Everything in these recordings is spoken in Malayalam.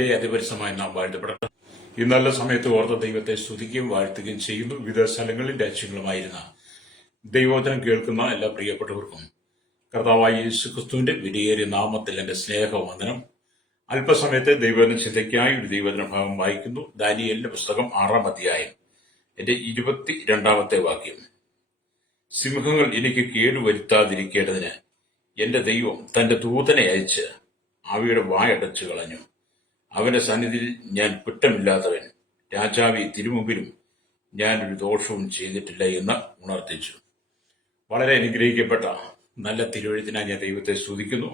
കർത്താവിന്റെ അതിപരിസമായി നാം വാഴ്ത്തപ്പെടട്ടെ. ഈ നല്ല സമയത്ത് ഓർത്ത ദൈവത്തെ സ്തുതിക്കുകയും വാഴ്ത്തുകയും ചെയ്യുന്നു. വിവിധ സ്ഥലങ്ങളിൽ രാജ്യങ്ങളുമായിരുന്ന ദൈവവചനം കേൾക്കുന്ന എല്ലാ പ്രിയപ്പെട്ടവർക്കും കർത്താവായ യേശുക്രിസ്തുവിന്റെ വിലയേറിയ നാമത്തിൽ എന്റെ സ്നേഹവന്ദനം. അല്പസമയത്തെ ദൈവവചന ചിന്തയ്ക്കായി ഒരു ദൈവവചന ഭാഗം വായിക്കുന്നു. ദാനിയേലിന്റെ പുസ്തകം 6-ാം അധ്യായം എന്റെ 22-ാമത്തെ വാക്യം. സിംഹങ്ങൾ എനിക്ക് കേടുവരുത്താതിരിക്കേണ്ടതിന് എന്റെ ദൈവം തന്റെ ദൂതനെ അയച്ച് അവയുടെ വായടച്ചു കളഞ്ഞു. അവന്റെ സന്നിധിയിൽ ഞാൻ കുറ്റമില്ലാത്തവൻ, രാജാവി തിരുമുമ്പിലും ഞാനൊരു ദോഷവും ചെയ്തിട്ടില്ല എന്ന് ഉണർത്തിച്ചു. വളരെ അനുഗ്രഹിക്കപ്പെട്ട നല്ല തിരുവഴുത്തിനായി ഞാൻ ദൈവത്തെ സ്തുതിക്കുന്നു.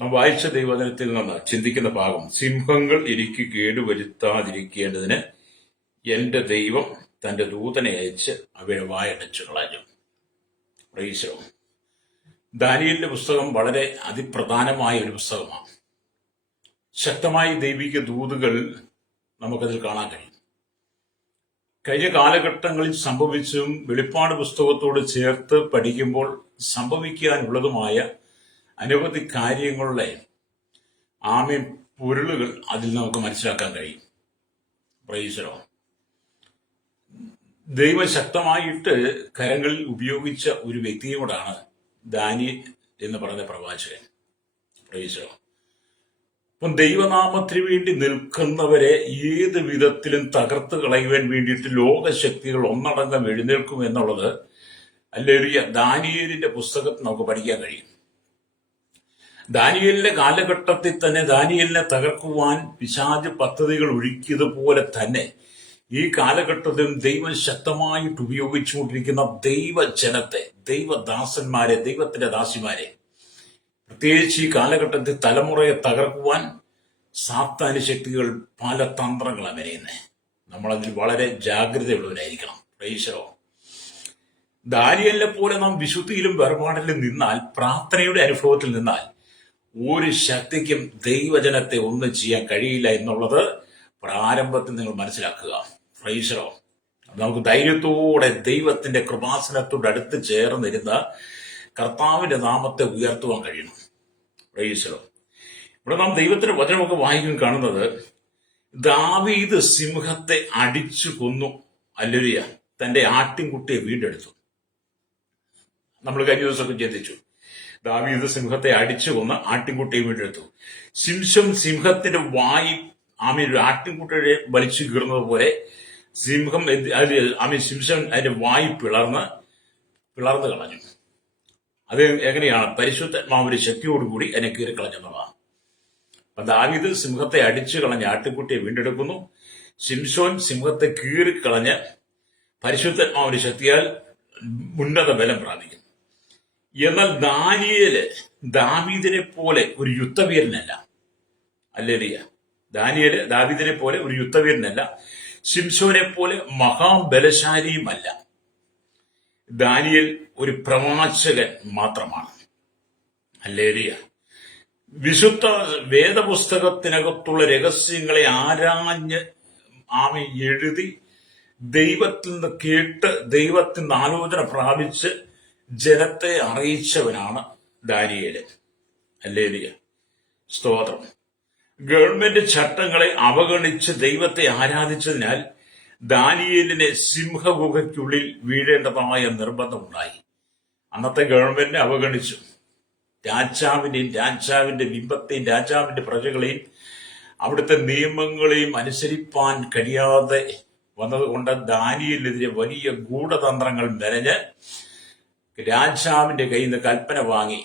നാം വായിച്ച ദൈവവചനത്തിൽ നിന്ന് ചിന്തിക്കുന്ന ഭാഗം, സിംഹങ്ങൾ എനിക്ക് കേടുവരുത്താതിരിക്കേണ്ടതിന് എന്റെ ദൈവം തന്റെ ദൂതനെ അയച്ച് അവയുടെ വായടച്ചു കളഞ്ഞു. Price the Lord. ദാനിയേലിന്റെ പുസ്തകം വളരെ അതിപ്രധാനമായ ഒരു പുസ്തകമാണ്. ശക്തമായ ദൈവിക ദൂതുകൾ നമുക്കതിൽ കാണാൻ കഴിയും. കഴിഞ്ഞ കാലഘട്ടങ്ങളിൽ സംഭവിച്ചും വെളിപ്പാട് പുസ്തകത്തോട് ചേർത്ത് പഠിക്കുമ്പോൾ സംഭവിക്കാനുള്ളതുമായ അനവധി കാര്യങ്ങളുടെ ആമേൻ പൊരുളുകൾ അതിൽ നമുക്ക് മനസ്സിലാക്കാൻ കഴിയും. Price the Lord. ദൈവം ശക്തമായിട്ട് കരങ്ങളിൽ ഉപയോഗിച്ച ഒരു വ്യക്തിയോടാണ് ദാനിയേൽ എന്ന് പറഞ്ഞ പ്രവാചകൻ. Price the Lord. അപ്പം ദൈവനാമത്തിന് വേണ്ടി നിൽക്കുന്നവരെ ഏത് വിധത്തിലും തകർത്ത് കളയുവാൻ വേണ്ടിയിട്ട് ലോകശക്തികൾ ഒന്നടങ്കം എഴുന്നേൽക്കും എന്നുള്ളത് ഹല്ലേലൂയ ദാനിയേലിന്റെ പുസ്തകത്തിൽ നമുക്ക് പഠിക്കാൻ കഴിയും. ദാനിയേലിന്റെ കാലഘട്ടത്തിൽ തന്നെ ദാനിയേലിനെ തകർക്കുവാൻ പിശാച് പദ്ധതികൾ ഒരുക്കിയതുപോലെ തന്നെ ഈ കാലഘട്ടത്തിലും ദൈവം ശക്തമായിട്ട് ഉപയോഗിച്ചുകൊണ്ടിരിക്കുന്ന ദൈവജനത്തെ, ദൈവദാസന്മാരെ, ദൈവത്തിന്റെ ദാസിമാരെ, പ്രത്യേകിച്ച് ഈ കാലഘട്ടത്തിൽ തലമുറയെ തകർക്കുവാൻ സാത്താന്യ ശക്തികൾ പല തന്ത്രങ്ങളാണ് മെനയുന്നത്. നമ്മളതിൽ വളരെ ജാഗ്രതയുള്ളവരായിരിക്കണം. Praise the lord. ദാനിയേലിനെ പോലെ നാം വിശുദ്ധിയിലും വേർപാടിലും നിന്നാൽ, പ്രാർത്ഥനയുടെ അനുഭവത്തിൽ നിന്നാൽ ഒരു ശക്തിക്കും ദൈവജനത്തെ ഒന്നും ചെയ്യാൻ കഴിയില്ല എന്നുള്ളത് പ്രാരംഭത്തിൽ നിങ്ങൾ മനസ്സിലാക്കുക. Price the Lord. നമുക്ക് ധൈര്യത്തോടെ ദൈവത്തിന്റെ കൃപാസനത്തോട് അടുത്ത് ചേർന്നിരുന്ന കർത്താവിന്റെ നാമത്തെ ഉയർത്തുവാൻ കഴിയണം. Price the Lord. ഇവിടെ നാം ദൈവത്തിന്റെ വചനമൊക്കെ വായിക്കും കാണുന്നത്, ദാവീദ് സിംഹത്തെ അടിച്ചു കൊന്നു. ഹല്ലേലൂയ. തന്റെ ആട്ടിൻകുട്ടിയെ വീണ്ടെടുത്തു. നമ്മൾ കഴിഞ്ഞ ദിവസമൊക്കെ ചിന്തിച്ചു, ദാവീദ് സിംഹത്തെ അടിച്ചു കൊന്ന് ആട്ടിൻകുട്ടിയെ വീണ്ടെടുത്തു. ശിംശോൻ സിംഹത്തിന്റെ വായി ഒരു ആട്ടിൻകുട്ടിയെ വലിച്ചു കീറുന്നത് പോലെ ശിംശോൻ അതിന്റെ വായി പിളർന്ന് കളഞ്ഞു. അത് എങ്ങനെയാണ്? പരിശുദ്ധാത്മാവിന്റെ ശക്തിയോടുകൂടി അതിനെ കീറിക്കളഞ്ഞെന്നുള്ളതാണ്. അപ്പൊ ദാവീദ് സിംഹത്തെ അടിച്ചു കളഞ്ഞ് ആട്ടിൻകുട്ടിയെ വീണ്ടെടുക്കുന്നു. ശിംശോൻ സിംഹത്തെ കീറിക്കളഞ്ഞ് പരിശുദ്ധാത്മാവിന്റെ ശക്തിയാൽ ഉന്നത ബലം പ്രാപിക്കുന്നു. എന്നാൽ ദാനിയേല് ദാവീദിനെ പോലെ ഒരു യുദ്ധവീരനല്ല. ഹല്ലേലൂയ. ദാനിയേല് ദാവീദിനെ പോലെ ഒരു യുദ്ധവീരനല്ല. ശിംശോനെ പോലെ മഹാബലശാലിയുമല്ല. ദാനിയേൽ ഒരു പ്രവാചകൻ മാത്രമാണ്. ഹല്ലേലൂയ. വിശുദ്ധ വേദപുസ്തകത്തിനകത്തുള്ള രഹസ്യങ്ങളെ ആരാഞ്ഞ് എഴുതി ദൈവത്തിൽ നിന്ന് കേട്ട് ദൈവത്തിൽ നിന്ന് ആലോചന പ്രാപിച്ച് ജനത്തെ അറിയിച്ചവനാണ് ദാനിയേല്. ഹല്ലേലൂയ. സ്തോത്രം. ഗവൺമെന്റ് ചട്ടങ്ങളെ അവഗണിച്ച് ദൈവത്തെ ആരാധിച്ചതിനാൽ ദാനിയേലിനെ സിംഹഗുഹയ്ക്കുള്ളിൽ വീഴേണ്ടതായ നിർബന്ധമുണ്ടായി. അന്നത്തെ ഗവൺമെന്റിനെ അവഗണിച്ചു. രാജാവിന്റെ ബിംബത്തെയും രാജാവിന്റെ പ്രജകളെയും അവിടുത്തെ നിയമങ്ങളെയും അനുസരിപ്പാൻ കഴിയാതെ വന്നതുകൊണ്ട് ദാനിയേലിനെതിരെ വലിയ ഗൂഢതന്ത്രങ്ങൾ മെനഞ്ഞ് രാജാവിന്റെ കയ്യിൽ നിന്ന് കൽപ്പന വാങ്ങി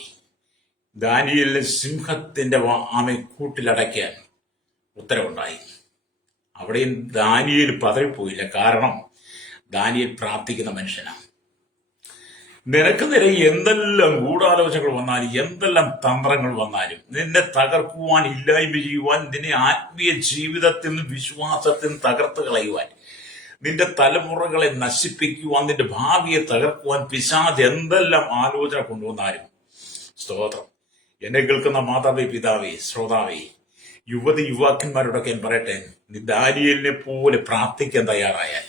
ദാനിയേലിനെ സിംഹത്തിന്റെ കൂട്ടിലടയ്ക്കാൻ ഉത്തരവുണ്ടായി. അവിടെയും ദാനിയേൽ പതറിപ്പോയില്ല. കാരണം ദാനിയേൽ പ്രാർത്ഥിക്കുന്ന മനുഷ്യനാണ്. നിനക്ക് നേരെ എന്തെല്ലാം ഗൂഢാലോചനകൾ വന്നാലും എന്തെല്ലാം തന്ത്രങ്ങൾ വന്നാലും നിന്നെ തകർക്കുവാൻ, ഇല്ലായ്മ ചെയ്യുവാൻ, നിന്നെ ആത്മീയ ജീവിതത്തിൽ നിന്ന് വിശ്വാസത്തിൽ നിന്ന് തകർത്ത് കളയുവാൻ, നിന്റെ തലമുറകളെ നശിപ്പിക്കുവാൻ, നിന്റെ ഭാവിയെ തകർക്കുവാൻ പിശാച് എന്തെല്ലാം ആലോചന കൊണ്ടുവന്നാലും, സ്തോത്രം, എന്നെ കേൾക്കുന്ന മാതാവേ, പിതാവേ, ശ്രോതാവേ, യുവതി യുവാക്കന്മാരോടൊക്കെ ഞാൻ പറയട്ടെ, നീ ദാനിയേലിനെ പോലെ പ്രാർത്ഥിക്കാൻ തയ്യാറായാൽ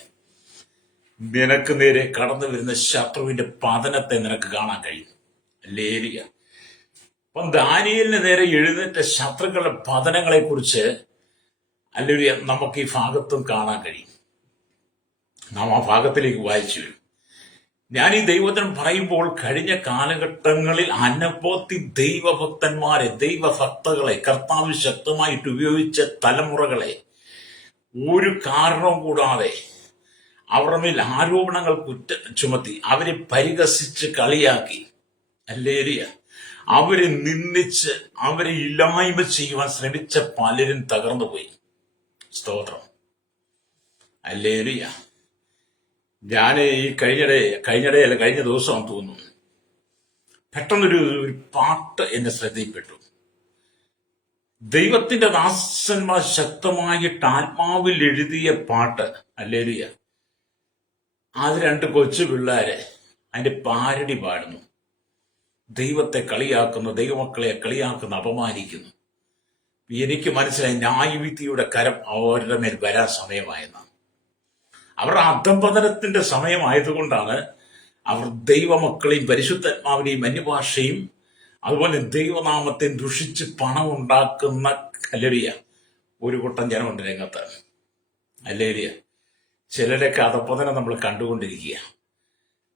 നിനക്ക് നേരെ കടന്നു വരുന്ന ശത്രുവിന്റെ പതനത്തെ നിനക്ക് കാണാൻ കഴിയും. ഹല്ലേലൂയ. അപ്പം ദാനിയേലിന് നേരെ എഴുന്നേറ്റ ശത്രുക്കളുടെ പതനങ്ങളെ കുറിച്ച് അല്ലെങ്കിൽ നമുക്ക് ഈ ഭാഗത്തും കാണാൻ കഴിയും. നാം ആ ഭാഗത്തിലേക്ക് വായിച്ചു വരും. ഞാൻ ഈ ദൈവവചനം പറയുമ്പോൾ കഴിഞ്ഞ കാലഘട്ടങ്ങളിൽ അനവധി ദൈവഭക്തന്മാരെ, ദൈവഭക്തകളെ കർത്താവ് ശക്തമായിട്ട് ഉപയോഗിച്ച തലമുറകളെ ഒരു കാരണവും കൂടാതെ അവരുടെ മേൽ ആരോപണങ്ങൾ ചുമത്തി അവരെ പരിഹസിച്ച് കളിയാക്കി, അല്ലേലിയ, അവരെ നിന്ദിച്ച് അവരെ ഇല്ലായ്മ ചെയ്യുവാൻ ശ്രമിച്ച പലരും തകർന്നുപോയി. സ്തോത്രം, അല്ലേലിയ. ഞാൻ ഈ കഴിഞ്ഞ ദിവസം തോന്നുന്നു പെട്ടെന്നൊരു പാട്ട് എന്നെ ശ്രദ്ധയിൽപ്പെട്ടു. ദൈവത്തിന്റെ ദാസന്മാർ ശക്തമായിട്ട് ആത്മാവിൽ എഴുതിയ പാട്ട്, അല്ലേലിയ. അത് രണ്ട് കൊച്ചു പിള്ളേരെ അതിന്റെ പാരടി പാടുന്നു. ദൈവത്തെ കളിയാക്കുന്നു, ദൈവമക്കളെ കളിയാക്കുന്നു, അപമാനിക്കുന്നു. എനിക്ക് മനസ്സിലായി ന്യായവിധിയുടെ കരം അവരുടെ മേൽ വരാൻ സമയമായെന്നാണ്. അവരുടെ അധംപതനത്തിന്റെ സമയമായതുകൊണ്ടാണ് അവർ ദൈവമക്കളെയും പരിശുദ്ധാത്മാവിനെയും അന്യഭാഷയും അതുപോലെ ദൈവനാമത്തെ ദുഷിച്ച് പണം ഉണ്ടാക്കുന്ന കലരിയ ഒരു കൂട്ടം ജനമുണ്ട് രംഗത്ത്, അല്ലേരിയ. ചിലരൊക്കെ അധപ്പതനം നമ്മൾ കണ്ടുകൊണ്ടിരിക്കുക.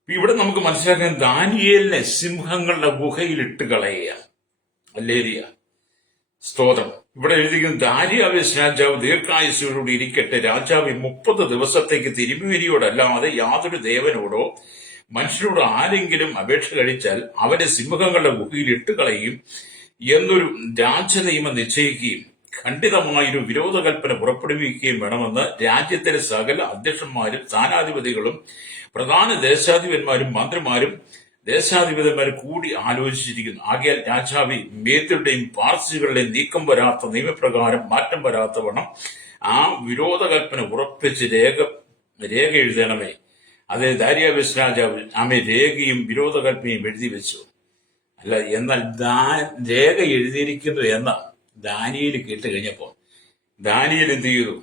ഇവിടെ നമുക്ക് മനസ്സിലാക്കാൻ ദാനിയേലിനെ സിംഹങ്ങളുടെ ഗുഹയിൽ ഇട്ട് കളയുക, അല്ലേരിയ. സ്തോത്രം. ഇവിടെ എഴുതിയിരിക്കുന്ന ദാരിയാവേശ് രാജാവ് ദീർഘായുസ്സോടുകൂടി ഇരിക്കട്ടെ. രാജാവ് 30 ദിവസത്തേക്ക് തിരുമേനിയോടല്ലാതെ യാതൊരു ദേവനോടോ മനുഷ്യരോട് ആരെങ്കിലും അപേക്ഷ കഴിച്ചാൽ അവരെ സിംഹങ്ങളുടെ ഗുഹയിൽ ഇട്ടുകളയും എന്നൊരു രാജനിയമം നിശ്ചയിക്കുകയും ഖണ്ഡിതമായൊരു വിരോധകൽപ്പന പുറപ്പെടുവിക്കുകയും വേണമെന്ന് രാജ്യത്തിലെ സകല അധ്യക്ഷന്മാരും സ്ഥാനാധിപതികളും പ്രധാന ദേശാധിപന്മാരും മന്ത്രിമാരും ദേശാധിപതിമാരും കൂടി ആലോചിച്ചിരിക്കുന്നു. ആകയാൽ രാജാവി മേത്യരുടെയും പാർസികളുടെയും നീക്കം വരാത്ത നിയമപ്രകാരം മാറ്റം വരാത്തവണ്ണം ആ വിരോധകൽപ്പന ഉറപ്പിച്ച് രേഖ എഴുതണമേ. അത് ദാരിയാവേശ് രാജാവ് രേഖയും വിരോധകൽപ്പനയും എഴുതി വെച്ചു. അല്ല, എന്നാൽ രേഖ എഴുതിയിരിക്കുന്നു എന്ന ദാനിയേൽ കേട്ട് കഴിഞ്ഞപ്പോ ദാനിയേൽ എന്ത് ചെയ്തു?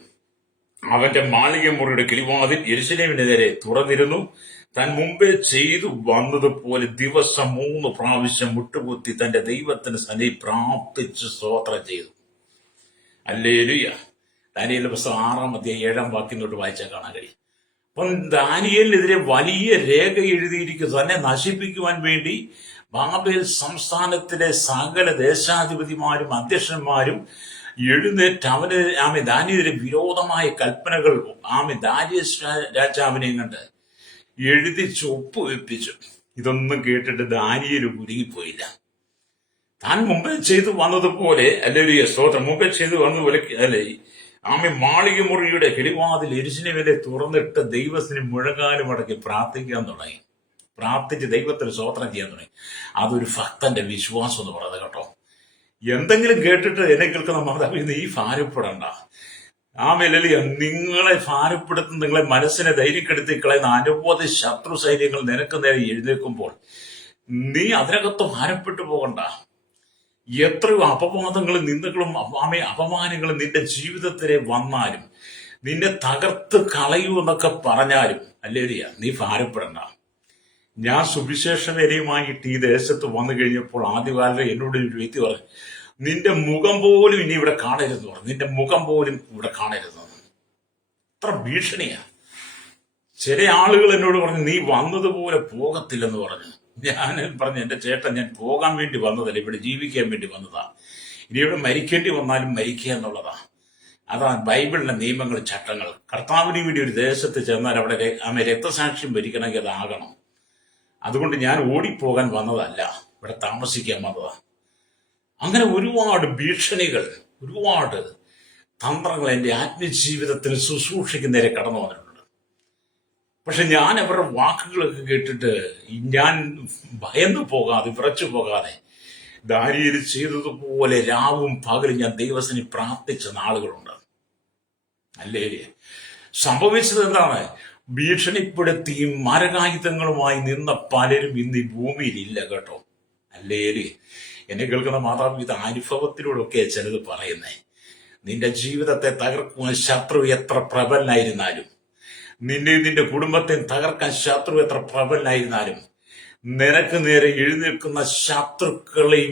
അവന്റെ മാളിക മുറിയുടെ കിളിവാതിൽ യെരൂശലേമിനെതിരെ തുറന്നിരുന്നു. താൻ മുമ്പേ ചെയ്തു വന്നതുപോലെ ദിവസം 3 പ്രാവശ്യം മുട്ടുകുത്തി തന്റെ ദൈവത്തിന് സന്നിധി പ്രാർത്ഥിച്ച് സ്തോത്രം ചെയ്തു. ഹല്ലേലൂയ. ദാനിയേൽ പുസ്തകം 6-ാം അധ്യായം 7-ാം വാക്യം തൊട്ട് വായിച്ചാൽ കാണാൻ കഴിയും. അപ്പം ദാനിയേലിനെതിരെ വലിയ രേഖ എഴുതിയിരിക്കുന്നു. തന്നെ നശിപ്പിക്കുവാൻ വേണ്ടി ബാബേൽ സംസ്ഥാനത്തിലെ സകല ദേശാധിപതിമാരും അധ്യക്ഷന്മാരും എഴുന്നേറ്റ് ദാനിയേലിനെതിരെ വിരോധമായ കൽപ്പനകൾ ദാരിയസ് രാജാവിനെയും കണ്ട് എഴുതി ഒപ്പുവെപ്പിച്ചു. ഇതൊന്നും കേട്ടിട്ട് ദാനിയേൽ കുരുങ്ങിപ്പോയില്ല. താൻ മുമ്പേ ചെയ്തു വന്നതുപോലെ, അല്ലെങ്കിൽ സ്തോത്രം, മുമ്പേ ചെയ്തു വന്നതുപോലെ അല്ലെ മാളിക മുറിയുടെ കിളിവാതിൽ യെരൂശലേമിനെ തുറന്നിട്ട് ദൈവത്തിന് മുഴങ്ങാലും അടക്കി പ്രാർത്ഥിക്കാൻ തുടങ്ങി. പ്രാർത്ഥിച്ച് ദൈവത്തിന് സ്തോത്രം ചെയ്യാൻ തുടങ്ങി. അതൊരു ഭക്തന്റെ വിശ്വാസം എന്ന് പറയുന്നത് കേട്ടോ. എന്തെങ്കിലും കേട്ടിട്ട് എന്നെ കേൾക്കുന്ന മാതാവ് നീ ഭാരപ്പെടണ്ട. നിങ്ങളെ ഭാരപ്പെടുത്തുന്ന, നിങ്ങളെ മനസ്സിനെ ധൈര്യക്കെടുത്തി കളയുന്ന അനവധി ശത്രു സൈന്യങ്ങൾ നിനക്ക് നേരെ എഴുന്നേൽക്കുമ്പോൾ നീ അതിനകത്ത് ഭാരപ്പെട്ടു പോകണ്ട. എത്രയോ അപവാദങ്ങളും നിന്ദകളും അപമാനങ്ങളും നിന്റെ ജീവിതത്തിലെ വന്നാലും നിന്നെ തകർത്ത് കളയൂ എന്നൊക്കെ പറഞ്ഞാലും അല്ലേരിയ നീ ഭാരപ്പെടണ്ട. ഞാൻ സുവിശേഷ വേലയുമായിട്ട് ഈ ദേശത്ത് വന്നു കഴിഞ്ഞപ്പോൾ ആദ്യകാലത്ത് എന്നോട് ഒരു വ്യക്തി പറഞ്ഞു, നിന്റെ മുഖം പോലും ഇനി ഇവിടെ കാണരുതെന്ന് പറഞ്ഞു. നിന്റെ മുഖം പോലും ഇവിടെ കാണരുതെന്ന്. അത്ര ഭീഷണിയാ. ചില ആളുകൾ എന്നോട് പറഞ്ഞു നീ വന്നതുപോലെ പോകത്തില്ലെന്ന് പറഞ്ഞു. ഞാൻ പറഞ്ഞു, എന്റെ ചേട്ടൻ, ഞാൻ പോകാൻ വേണ്ടി വന്നതല്ല, ഇവിടെ ജീവിക്കാൻ വേണ്ടി വന്നതാ. ഇനി ഇവിടെ മരിക്കേണ്ടി വന്നാലും മരിക്കുക എന്നുള്ളതാ. അതാണ് ബൈബിളിലെ നിയമങ്ങൾ, ചട്ടങ്ങൾ. കർത്താവിന് വേണ്ടി ഒരു ദേശത്ത് ചെന്നാൽ അവിടെ രക്തസാക്ഷ്യം ഭരിക്കണമെങ്കിൽ അതാകണം. അതുകൊണ്ട് ഞാൻ ഓടിപ്പോകാൻ വന്നതല്ല, ഇവിടെ താമസിക്കാൻ വന്നതാ. അങ്ങനെ ഒരുപാട് ഭീഷണികൾ, ഒരുപാട് തന്ത്രങ്ങൾ എൻ്റെ ആത്മജീവിതത്തിൽ ശുശ്രൂഷയ്ക്ക് നേരെ കടന്നു വന്നിട്ടുണ്ട്. പക്ഷെ ഞാൻ അവരുടെ വാക്കുകളൊക്കെ കേട്ടിട്ട് ഞാൻ ഭയന്നു പോകാതെ, വിറച്ചു പോകാതെ ദാനിയേൽ ചെയ്തതുപോലെ രാവും പകലും ഞാൻ ദൈവത്തിന് പ്രാർത്ഥിച്ച നാളുകളുണ്ട്. അല്ലേ? സംഭവിച്ചത് എന്താണ്? ഭീഷണിപ്പെടുത്തിയും മാരകായുധങ്ങളുമായി നിന്ന പലരും ഇന്ന് ഈ ഭൂമിയിൽ ഇല്ല കേട്ടോ. അല്ലേ? എന്നെ കേൾക്കുന്ന മാതാവ് ഇത് അനുഭവത്തിലൂടെയൊക്കെ ചിലത് പറയുന്നേ. നിന്റെ ജീവിതത്തെ തകർക്കുവാൻ ശത്രു എത്ര പ്രബലനായിരുന്നാലും, നിന്റെ കുടുംബത്തെ തകർക്കാൻ ശത്രു എത്ര പ്രബലനായിരുന്നാലും, നിനക്ക് നേരെ എഴുന്നേൽക്കുന്ന ശത്രുക്കളെ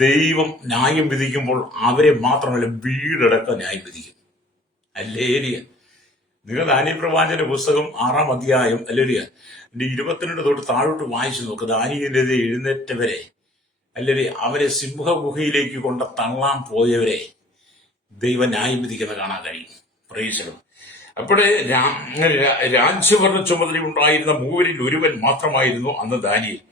ദൈവം ന്യായം വിധിക്കുമ്പോൾ അവരെ മാത്രമല്ല വീടടക്കം ന്യായം വിധിക്കും. അല്ലേലിയ. നിങ്ങൾ ദാനിയേൽ പ്രവാചകന്റെ പുസ്തകം 6-ാം അധ്യായം അല്ലേലിയ 22 തൊട്ട് താഴോട്ട് വായിച്ചു നോക്ക്. ദാനിയേലിനെതിരെ എഴുന്നേറ്റവരെ അല്ലേലിയ, അവരെ സിംഹഗുഹയിലേക്ക് കൊണ്ട് തള്ളാൻ പോയവരെ ദൈവം ന്യായം വിധിക്കുന്ന കാണാൻ കഴിയും. പ്രൈസ്. അപ്പോഴേ രാജ്യഭരണ ചുമതല ഉണ്ടായിരുന്ന മൂവരിൽ ഒരുവൻ മാത്രമായിരുന്നു അന്ന് ദാനിയേൽ.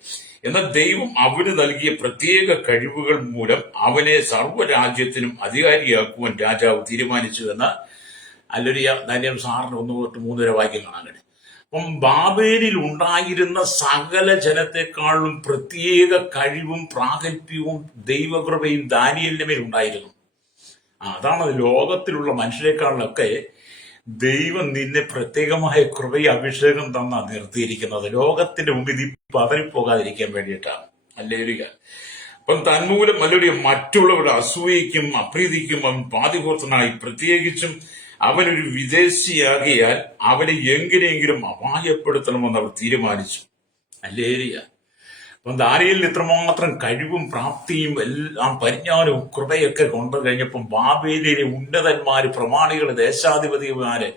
എന്നാൽ ദൈവം അവന് നൽകിയ പ്രത്യേക കഴിവുകൾ മൂലം അവനെ സർവ്വരാജ്യത്തിനും അധികാരിയാക്കുവാൻ രാജാവ് തീരുമാനിച്ചു എന്ന് അല്ലൊരിയ ദാനിയേൽ 6:1 തൊട്ട് 3 വരെ വാക്യം കാണാൻ കഴിയും. അപ്പം ബാബേലിൽ ഉണ്ടായിരുന്ന സകല ജനത്തെക്കാളും പ്രത്യേക കഴിവും പ്രാഗൽഭ്യവും ദൈവകൃപയും ദാനിയേലിന്റെ മേൽ ഉണ്ടായിരുന്നു. അതാണ് ലോകത്തിലുള്ള മനുഷ്യരെക്കാളിലൊക്കെ ദൈവം നിന്നെ പ്രത്യേകമായ കൃപയും അഭിഷേകം തന്ന നിർത്തിയിരിക്കുന്നത് ലോകത്തിന്റെ മുമ്പിൽ നീ പതറിപ്പോകാതിരിക്കാൻ വേണ്ടിയിട്ടാണ്. അല്ലേലുക. അപ്പം തന്മൂലം അല്ലേലുക മറ്റുള്ളവരുടെ അസൂയയ്ക്കും അപ്രീതിക്കും അവൻ പാതിപൂർത്തനായി. പ്രത്യേകിച്ചും അവനൊരു വിദേശിയാകിയാൽ അവനെ എങ്ങനെയെങ്കിലും അപായപ്പെടുത്തണമെന്ന് അവർ തീരുമാനിച്ചു. അല്ലേലുക. അപ്പം ദാനിയേലിന് ഇത്രമാത്രം കഴിവും പ്രാപ്തിയും എല്ലാം പരിജ്ഞാനവും കൃപയൊക്കെ കൊണ്ടു കഴിഞ്ഞപ്പം ബാബേലിലെ ഉന്നതന്മാര്, പ്രമാണികള്, ദേശാധിപതിമാര്,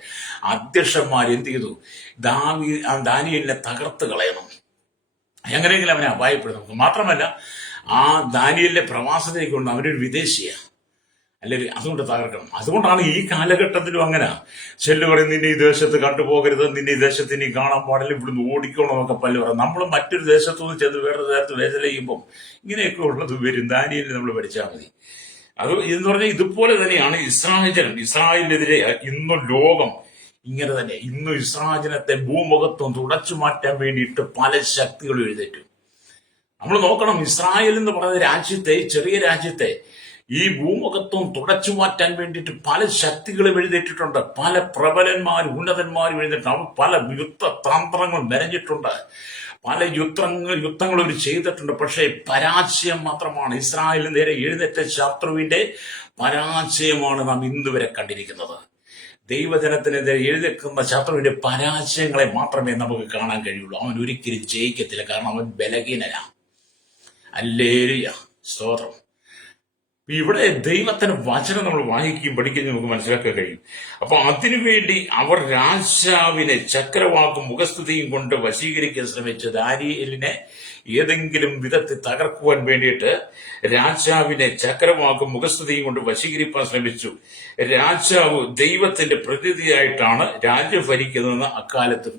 അധ്യക്ഷന്മാര് എന്ത് ചെയ്തു? ദാനിയേലിനെ തകർത്ത് കളയണം, എങ്ങനെയെങ്കിലും അവനെ അപായപ്പെടുത്തണം. മാത്രമല്ല ആ ദാനിയേലിന്റെ പ്രവാസത്തേക്ക് കൊണ്ട് അവനൊരു വിദേശിയാണ്, അല്ലെങ്കിൽ അതുകൊണ്ട് തകർക്കണം. അതുകൊണ്ടാണ് ഈ കാലഘട്ടത്തിലും അങ്ങനെ ചെല്ലു പറയും, നിന്നെ ഈ ദേശത്ത് കണ്ടുപോകരുത്, നിന്നെ ഈ ദേശത്ത് ഇനി കാണാൻ പാടില്ല, ഇവിടുന്ന് ഓടിക്കണം എന്നൊക്കെ പല പറയും. നമ്മൾ മറ്റൊരു ദേശത്തുനിന്ന് ചെന്ന് വേറൊരു നേരത്ത് വേദന ചെയ്യുമ്പോൾ ഇങ്ങനെയൊക്കെ ഉള്ളത് വരും. ദാനിയേലിനെ നമ്മൾ പഠിച്ചാൽ മതി. അത് എന്ന് പറഞ്ഞാൽ ഇതുപോലെ തന്നെയാണ് ഇസ്രായേലിനെതിരെ ഇന്നും ലോകം ഇങ്ങനെ തന്നെ. ഇന്നും ഇസ്രായേലിനത്തെ ഭൂമുഖത്വം തുടച്ചു മാറ്റാൻ വേണ്ടിയിട്ട് പല ശക്തികളും എഴുന്നേറ്റു. നമ്മൾ നോക്കണം, ഇസ്രായേൽ എന്ന് പറയുന്ന രാജ്യത്തെ, ചെറിയ രാജ്യത്തെ ഈ ഭൂമുഖത്വം തുടച്ചു മാറ്റാൻ വേണ്ടിയിട്ട് പല ശക്തികളും എഴുന്നേറ്റിട്ടുണ്ട്. പല പ്രബലന്മാരും ഉന്നതന്മാരും എഴുന്നേറ്റിട്ടുണ്ട്. പല യുദ്ധതന്ത്രങ്ങൾ മെനഞ്ഞിട്ടുണ്ട്. പല യുദ്ധങ്ങൾ അവർ ചെയ്തിട്ടുണ്ട്. പക്ഷേ പരാജയം മാത്രമാണ്. ഇസ്രായേലിന് നേരെ എഴുന്നേറ്റ ശത്രുവിന്റെ പരാജയമാണ് നാം ഇന്ന് വരെ കണ്ടിരിക്കുന്നത്. ദൈവജനത്തിനെതിരെ എഴുന്നേൽക്കുന്ന ശത്രുവിന്റെ പരാജയങ്ങളെ മാത്രമേ നമുക്ക് കാണാൻ കഴിയുള്ളൂ. അവൻ ഒരിക്കലും ജയിക്കത്തില്ല, കാരണം അവൻ ബലഹീനനാ. അല്ലേലൂയ, സ്തോത്രം. ഇവിടെ ദൈവത്തിന്റെ വചനം നമ്മൾ വായിക്കുകയും പഠിക്കുകയും നമുക്ക് മനസ്സിലാക്കാൻ കഴിയും. അപ്പൊ അതിനുവേണ്ടി അവർ രാജാവിനെ ചക്രവാക്കും മുഖസ്തുതിയും കൊണ്ട് വശീകരിക്കാൻ ശ്രമിച്ചു. ദാനിയേലിനെ ഏതെങ്കിലും വിധത്തിൽ തകർക്കുവാൻ വേണ്ടിയിട്ട് രാജാവിനെ ചക്രവാക്കും മുഖസ്തുതിയും കൊണ്ട് വശീകരിക്കാൻ ശ്രമിച്ചു. രാജാവ് ദൈവത്തിന്റെ പ്രതിനിധിയായിട്ടാണ് രാജ്യം ഭരിക്കുന്നതെന്ന് അക്കാലത്ത്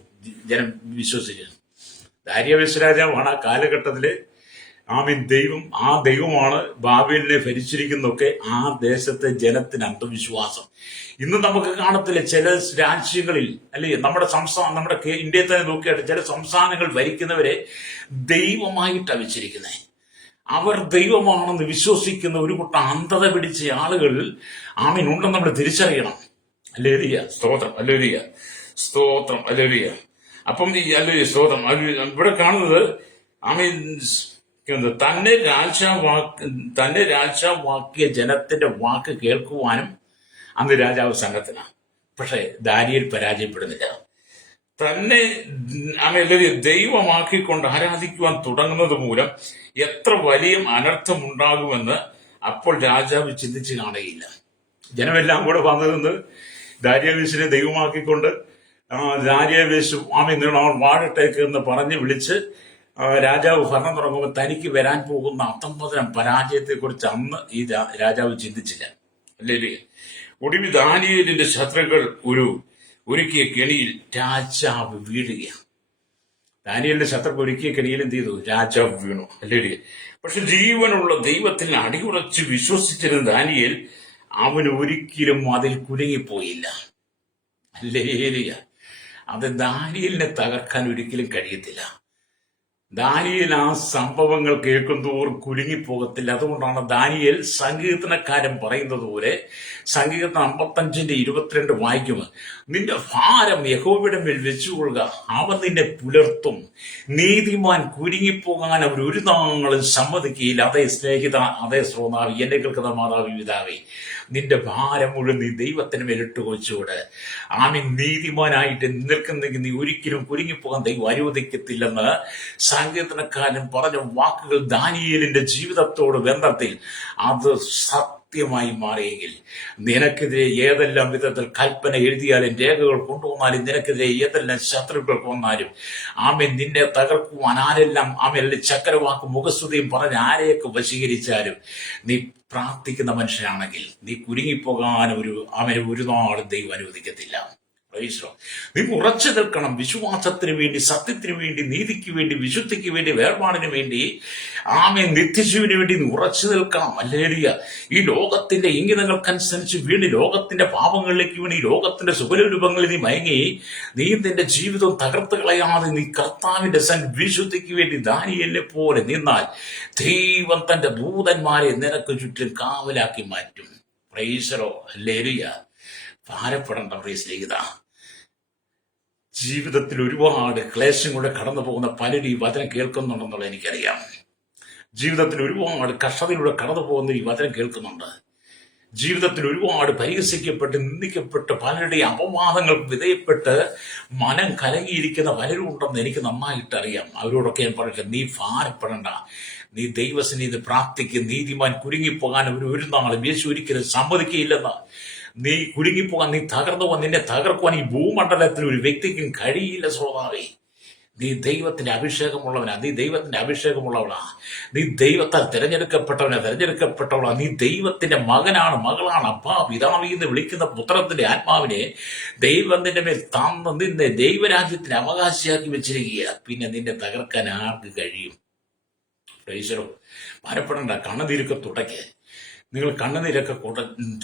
ജനം വിശ്വസിക്കുന്നു. ദാരിയവേശ് രാജാവാണ് ആ കാലഘട്ടത്തില് ദൈവമാണ് ബാബേലിനെ ഭരിച്ചിരിക്കുന്നതൊക്കെ ആ ദേശത്തെ ജനത്തിന് അന്ധവിശ്വാസം. ഇന്ന് നമുക്ക് കാണത്തില്ല ചില രാജ്യങ്ങളിൽ, അല്ലെങ്കിൽ നമ്മുടെ ഇന്ത്യയിൽ തന്നെ നോക്കിയായിട്ട് ചില സംസ്ഥാനങ്ങൾ ഭരിക്കുന്നവരെ ദൈവമായിട്ടാണ് വെച്ചിരിക്കുന്നത്. അവർ ദൈവമാണെന്ന് വിശ്വസിക്കുന്ന ഒരു കൂട്ടം അന്ധത പിടിച്ച ആളുകൾ ഉണ്ടെന്ന് നമ്മൾ തിരിച്ചറിയണം. അല്ലേലൂയ, സ്തോത്രം. അല്ലേലൂയ, സ്തോത്രം. അല്ലേലൂയ. അപ്പം അല്ലേലൂയ, സ്തോത്രം. ഇവിടെ കാണുന്നത് തന്നെ രാജാവാക്കിയ ജനത്തിന്റെ വാക്ക് കേൾക്കുവാനും അന്ന് രാജാവ് സന്നദ്ധനാണ്. പക്ഷെ ദാനിയേൽ പരാജയപ്പെടുന്നില്ല. തന്നെ ദൈവമാക്കിക്കൊണ്ട് ആരാധിക്കുവാൻ തുടങ്ങുന്നത് മൂലം എത്ര വലിയ അനർത്ഥമുണ്ടാകുമെന്ന് അപ്പോൾ രാജാവ് ചിന്തിച്ച് കാണുകയില്ല. ജനമെല്ലാം കൂടെ വന്നതെന്ന് ദാരിയാവേശിനെ ദൈവമാക്കിക്കൊണ്ട് ദാരിയാവേശ് വാഴട്ടേക്ക് എന്ന് പറഞ്ഞ് വിളിച്ച് രാജാവ് ഭരണം തുടങ്ങുമ്പോൾ തനിക്ക് വരാൻ പോകുന്ന അത്തംപതനം പരാജയത്തെക്കുറിച്ച് അന്ന് ഈ രാജാവ് ചിന്തിച്ചില്ല. അല്ലേ? ഒടുവിൽ ദാനിയേലിന്റെ ശത്രുക്കൾ ഒരുക്കിയ കെണിയിൽ രാജാവ് വീഴുകയാണ്. ദാനിയേലിന്റെ ശത്രുക്കൾ ഒരുക്കിയ കെണിയിൽ എന്ത് ചെയ്തു? രാജാവ് വീണു. അല്ലേ? പക്ഷെ ജീവനുള്ള ദൈവത്തിൽ അടിയുറച്ച് വിശ്വസിച്ചിരുന്ന ദാനിയേൽ അവൻ ഒരിക്കലും അതിൽ കുലുങ്ങിപ്പോയില്ല. അല്ലേ? അത് ദാനിയേലിനെ തകർക്കാൻ ഒരിക്കലും കഴിയത്തില്ല. ദാനിയേൽ ആ സംഭവങ്ങൾ കേൾക്കുന്തോറും കുലുങ്ങിപ്പോകത്തില്ല. അതുകൊണ്ടാണ് ദാനിയേൽ സങ്കീർത്തനക്കാരൻ പറയുന്നത് പോലെ സങ്കീർത്തനം 55:22 വായിക്കുമ്പോൾ, നിന്റെ ഭാരം യഹോവയുടെ മേൽ വെച്ചുകൊള്ളുക, അവൻ നിന്നെ പുലർത്തും. നീതിമാൻ കുലുങ്ങിപ്പോകാൻ അവർ ഒരു നാളും സമ്മതിക്കുകയില്ല. അതേ സ്നേഹിത, അതേ ശ്രോതാവ്, എന്നെ കേൾക്കുന്ന മാതാവ്, പിതാവേ, നിന്റെ ഭാരം മുഴുവൻ നീ ദൈവത്തിന് മേലിട്ട് വെച്ചുകൂടെ. ആമീൻ. നീതിമാനായിട്ട് നിൽക്കുന്നെങ്കിൽ നീ ഒരിക്കലും കുരുങ്ങിപ്പോകാൻ ദൈവം അനുവദിക്കത്തില്ലെന്ന് സങ്കീർത്തനക്കാരൻ പറഞ്ഞ വാക്കുകൾ ദാനിയേലിന്റെ ജീവിതത്തോട് ബന്ധത്തിൽ അത് സത്യമായി മാറിയെങ്കിൽ നിനക്കെതിരെ ഏതെല്ലാം വിധത്തിൽ കൽപ്പന എഴുതിയാലും രേഖകൾ കൊണ്ടുവന്നാലും നിനക്കെതിരെ ഏതെല്ലാം ശത്രുക്കൾ കൊന്നാലും ആമേൻ നിന്നെ തകർക്കുവാൻ ആരെല്ലാം ആമേൻ ചക്രവാക്കും മുഖസ്തുതിയും പറഞ്ഞ് ആരെയൊക്കെ വശീകരിച്ചാലും നീ പ്രാർത്ഥിക്കുന്ന മനുഷ്യനാണെങ്കിൽ നീ കുരുങ്ങിപ്പോകാൻ ഒരു നാളും ദൈവം അനുവദിക്കത്തില്ല. നീ ഉറച്ചു നിൽക്കണം. വിശ്വാസത്തിന് വേണ്ടി, സത്യത്തിന് വേണ്ടി, നീതിക്ക് വേണ്ടി, വിശുദ്ധിക്ക് വേണ്ടി, വേർപാടിന് വേണ്ടി, നിത്യജീവന് വേണ്ടി നീ ഉറച്ചു നിൽക്കണം. ഹല്ലേലൂയ. ഈ ലോകത്തിന്റെ ഇംഗിതങ്ങൾക്കനുസരിച്ച് വീണ് ലോകത്തിന്റെ പാപങ്ങളിലേക്ക് വീണ് ഈ ലോകത്തിന്റെ സുഖരൂപങ്ങളിൽ നീ മയങ്ങി നീ നിന്റെ ജീവിതം തകർത്ത് കളയാതെ നീ കർത്താവിന്റെ വിശുദ്ധിക്ക് വേണ്ടി ദാനിയേലിനെ പോലെ നിന്നാൽ ദൈവം തന്റെ ദൂതന്മാരെ നിനക്ക് ചുറ്റും കാവലാക്കി മാറ്റും. പ്രൈസറോ. ഹല്ലേലൂയ. ഭാരപ്പെടേണ്ട പ്രൈസ്ലേഹിത. ജീവിതത്തിൽ ഒരുപാട് ക്ലേശങ്ങളുടെ കടന്നു പോകുന്ന പലരും ഈ വചനം കേൾക്കുന്നുണ്ടെന്നുള്ളത് എനിക്കറിയാം. ജീവിതത്തിൽ ഒരുപാട് കഷ്ടതയിലൂടെ കടന്നു പോകുന്ന ഈ വചനം കേൾക്കുന്നുണ്ട്. ജീവിതത്തിൽ ഒരുപാട് പരിഹസിക്കപ്പെട്ട് നിന്ദിക്കപ്പെട്ട് പലരുടെയും അപവാദങ്ങൾക്ക് വിധേയപ്പെട്ട് മനം കലങ്ങിയിരിക്കുന്ന പലരും ഉണ്ടെന്ന് എനിക്ക് നന്നായിട്ട് അറിയാം. അവരോടൊക്കെ ഞാൻ പറയട്ടെ, നീ ഭാരപ്പെടണ്ട. നീ ദൈവസന്നിധി പ്രാർത്ഥിക്കും. നീതിമാൻ കുരുങ്ങിപ്പോകാൻ ഒരു നാളും യേശു ഒരിക്കലും സമ്മതിക്കുകയില്ലെന്ന്. നീ കുരുങ്ങിപ്പോകാൻ, നീ തകർന്നു പോകാൻ, നിന്നെ തകർക്കുവാൻ ഈ ഭൂമണ്ഡലത്തിൽ ഒരു വ്യക്തിക്കും കഴിയില്ല. ശ്രോതാവേ, നീ ദൈവത്തിന്റെ അഭിഷേകമുള്ളവനാ. നീ ദൈവത്തിന്റെ അഭിഷേകമുള്ളവളാ. നീ ദൈവത്താൽ തിരഞ്ഞെടുക്കപ്പെട്ടവളാ. നീ ദൈവത്തിന്റെ മകനാണ്, മകളാണ്. അപ്പാ പിതാവീന്ന് വിളിക്കുന്ന പുത്രത്തിന്റെ ആത്മാവിനെ ദൈവം നിന്റെ മേൽ തന്ന് നിന്നെ ദൈവരാജ്യത്തിന് അവകാശിയാക്കി വെച്ചിരിക്കുക. പിന്നെ നിന്നെ തകർക്കാൻ ആർക്ക് കഴിയും? ഈശ്വരോ, ഭാരപ്പെടേണ്ട. കണ്ണുനീരൊക്കെ തുടയ്ക്ക്. നിങ്ങൾ കണ്ണുനീരൊക്കെ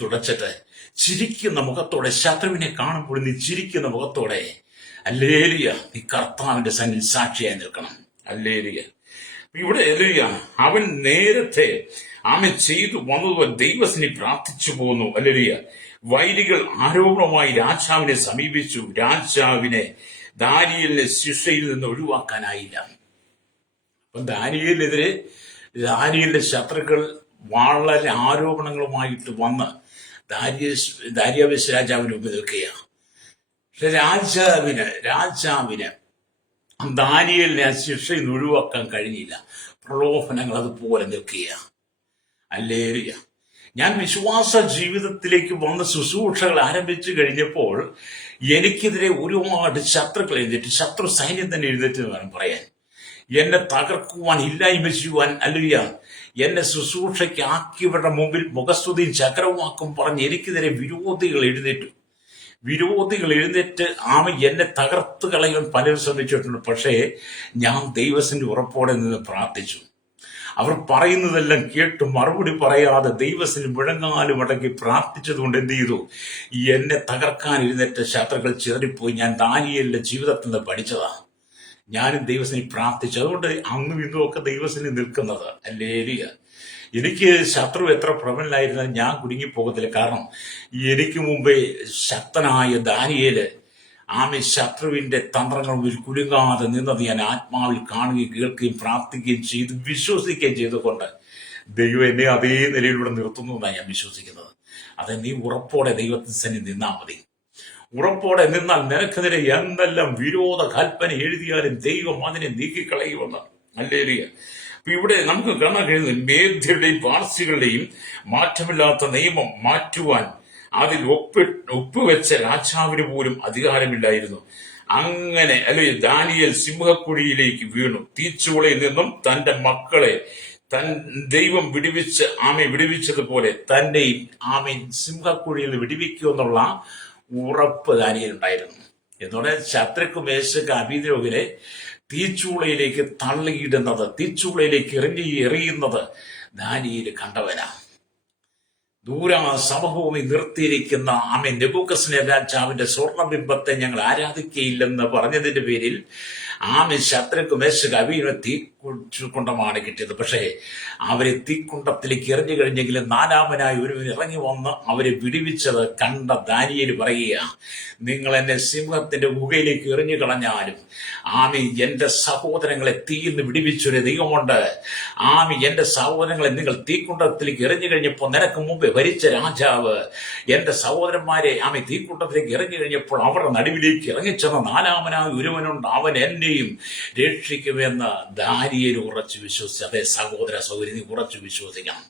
തുടച്ചിട്ട് ചിരിക്കുന്ന മുഖത്തോടെ, ശത്രുവിനെ കാണുമ്പോൾ നീ ചിരിക്കുന്ന മുഖത്തോടെ ഹല്ലേലൂയ, നീ കർത്താവിന്റെ സന്നിധിയിൽ സാക്ഷിയായി നിൽക്കണം. ഹല്ലേലൂയ. ഇവിടെ അവൻ നേരത്തെ ചെയ്തു വന്നതുപോലെ ദൈവസന്നിധി പ്രാർത്ഥിച്ചു പോന്നു. ഹല്ലേലൂയ. വൈരികൾ ആരോപണമായി രാജാവിനെ സമീപിച്ചു. രാജാവിനെ ദാനിയേലിനെ ശിക്ഷയിൽ നിന്ന് ഒഴിവാക്കാനായില്ല. അപ്പൊ ദാനിയേലിന്റെ ശത്രുക്കൾ വളരെ ആരോപണങ്ങളുമായിട്ട് വന്ന് ദാര്യാവേശ് രാജാവിന് മുമ്പ് നിൽക്കുകയാണ്. പക്ഷെ രാജാവിന് ദാനിയേലിനെ ആ ശിക്ഷയിൽ നിന്ന് ഒഴിവാക്കാൻ കഴിഞ്ഞില്ല. പ്രലോഭനങ്ങൾ അതുപോലെ നിൽക്കുകയാണ്. ഹല്ലേലൂയ. ഞാൻ വിശ്വാസ ജീവിതത്തിലേക്ക് വന്ന് ശുശ്രൂഷകൾ ആരംഭിച്ചു കഴിഞ്ഞപ്പോൾ എനിക്കെതിരെ ഒരുപാട് ശത്രുക്കൾ എഴുന്നേറ്റ്, ശത്രു സൈന്യം തന്നെ എഴുന്നേറ്റ് വേണം പറയാൻ. എന്നെ തകർക്കുവാൻ, ഇല്ലായ്മ ചെയ്യുവാൻ, ഹല്ലേലൂയ, എന്നെ ശുശ്രൂഷയ്ക്ക് ആക്കിയവരുടെ മുമ്പിൽ മുഖസ്തുതിയും ചക്രവാക്കും പറഞ്ഞ് എനിക്കെതിരെ വിരോധികൾ എഴുന്നേറ്റ് എന്നെ തകർത്ത് കളയാൻ പലരും ശ്രമിച്ചിട്ടുണ്ട്. പക്ഷേ ഞാൻ ദൈവത്തിന്റെ ഉറപ്പോടെ നിന്ന് പ്രാർത്ഥിച്ചു. അവർ പറയുന്നതെല്ലാം കേട്ട് മറുപടി പറയാതെ ദൈവത്തിന് മുഴങ്ങാലും അടക്കി പ്രാർത്ഥിച്ചതുകൊണ്ട് എന്ത് ചെയ്തു? എന്നെ തകർക്കാൻ എഴുന്നേറ്റ ശത്രുക്കൾ ചിതറിപ്പോയി. ഞാൻ ദാനിയേലിന്റെ ജീവിതത്തിൽ നിന്ന് പഠിച്ചതാ. ഞാനും ദൈവത്തിന് പ്രാർത്ഥിച്ചു. അതുകൊണ്ട് അന്നും ഇന്നും ഒക്കെ ദൈവത്തിന് നിൽക്കുന്നത്. ഹല്ലേലൂയ. എനിക്ക് ശത്രു എത്ര പ്രബലനായിരുന്നാലും ഞാൻ കുടുങ്ങിപ്പോകത്തില്ല. കാരണം എനിക്ക് മുമ്പേ ശക്തനായ ദാനിയേല് ശത്രുവിന്റെ തന്ത്രങ്ങൾ മുമ്പിൽ കുലുങ്ങാതെ നിന്നത് ഞാൻ ആത്മാവിൽ കാണുകയും കേൾക്കുകയും പ്രാർത്ഥിക്കുകയും ചെയ്ത് വിശ്വസിക്കുകയും ചെയ്തുകൊണ്ട് ദൈവം എന്നെ അതേ നിലയിലൂടെ നിർത്തുന്നു എന്നാണ് ഞാൻ വിശ്വസിക്കുന്നത്. അത് നീ ഉറപ്പോടെ ദൈവത്തിന് തന്നെ നിന്നാൽ മതി. ഉറപ്പോടെ നിന്നാൽ നിനക്കെതിരെ എന്തെല്ലാം വിരോധ കൽപ്പന എഴുതിയാലും ദൈവം അതിനെ നീക്കിക്കളയുമെന്ന്. ഹല്ലേലൂയ. ഇവിടെ നമുക്ക് കാണാൻ കഴിയുന്നത് മേദ്യരുടെയും പാർസികളുടെയും മാറ്റമില്ലാത്ത നിയമം മാറ്റുവാൻ അതിൽ ഒപ്പുവെച്ച രാജാവിന് പോലും അധികാരമില്ലായിരുന്നു. അങ്ങനെ ദാനിയേൽ സിംഹക്കുഴിയിലേക്ക് വീണു. തീച്ചൂളയിൽ നിന്നും തന്റെ മക്കളെ ദൈവം വിടുവിച്ചതുപോലെ തന്നെയും സിംഹക്കുഴിയിൽ വിടുവിക്കുമെന്നുള്ള ഉറപ്പ് ദാനിയേലുണ്ടായിരുന്നു. എന്നോടെ ശത്രുക്ക് മേശക്ക് അബീദ്രോഗിനെ തീച്ചൂളയിലേക്ക് തള്ളിയിടുന്നത്, തീച്ചൂളയിലേക്ക് എറിയുന്നത് ദാനിയേൽ കണ്ടവനാ. സമഭൂമി നിർത്തിയിരിക്കുന്ന നെബൂഖദ്നേസർ രാജാവിന്റെ സ്വർണ്ണബിംബത്തെ ഞങ്ങൾ ആരാധിക്കയില്ലെന്ന് പറഞ്ഞതിന്റെ പേരിൽ ശത്രുക്ക് മേശക്ക് അബീദ്രോഗിനെ കുണ്ടമാണ് കിട്ടിയത്. പക്ഷേ അവരെ തീക്കുണ്ടത്തിലേക്ക് എറിഞ്ഞു കഴിഞ്ഞെങ്കിലും നാലാമനായി ഒരുവൻ ഇറങ്ങി വന്ന് അവരെ വിടുവിച്ചത് കണ്ട ദാനിയേൽ പറയുക, നിങ്ങൾ എന്നെ സിംഹത്തിന്റെ ഗുഹയിലേക്ക് എറിഞ്ഞു കളഞ്ഞാലും എന്റെ സഹോദരങ്ങളെ തീയിൽ നിന്ന് വിടുവിച്ചൊരു ദൈവമുണ്ട്. എന്റെ സഹോദരങ്ങളെ നിങ്ങൾ തീക്കുണ്ടത്തിലേക്ക് എറിഞ്ഞു കഴിഞ്ഞപ്പോൾ നിനക്ക് മുമ്പേ ഭരിച്ച രാജാവ് എന്റെ സഹോദരന്മാരെ തീക്കുണ്ടത്തിലേക്ക് എറിഞ്ഞു കഴിഞ്ഞപ്പോൾ അവരുടെ നടുവിലേക്ക് ഇറങ്ങിച്ചെന്ന നാലാമനായി ഒരുവനുണ്ട്, അവൻ എന്നെയും രക്ഷിക്കുമെന്ന് ദാനിയേൽ ഉറച്ചു വിശ്വസിച്ചു. അതേ സഹോദര സഹോദരി, നീ ഉറച്ചു വിശ്വസിക്കണം.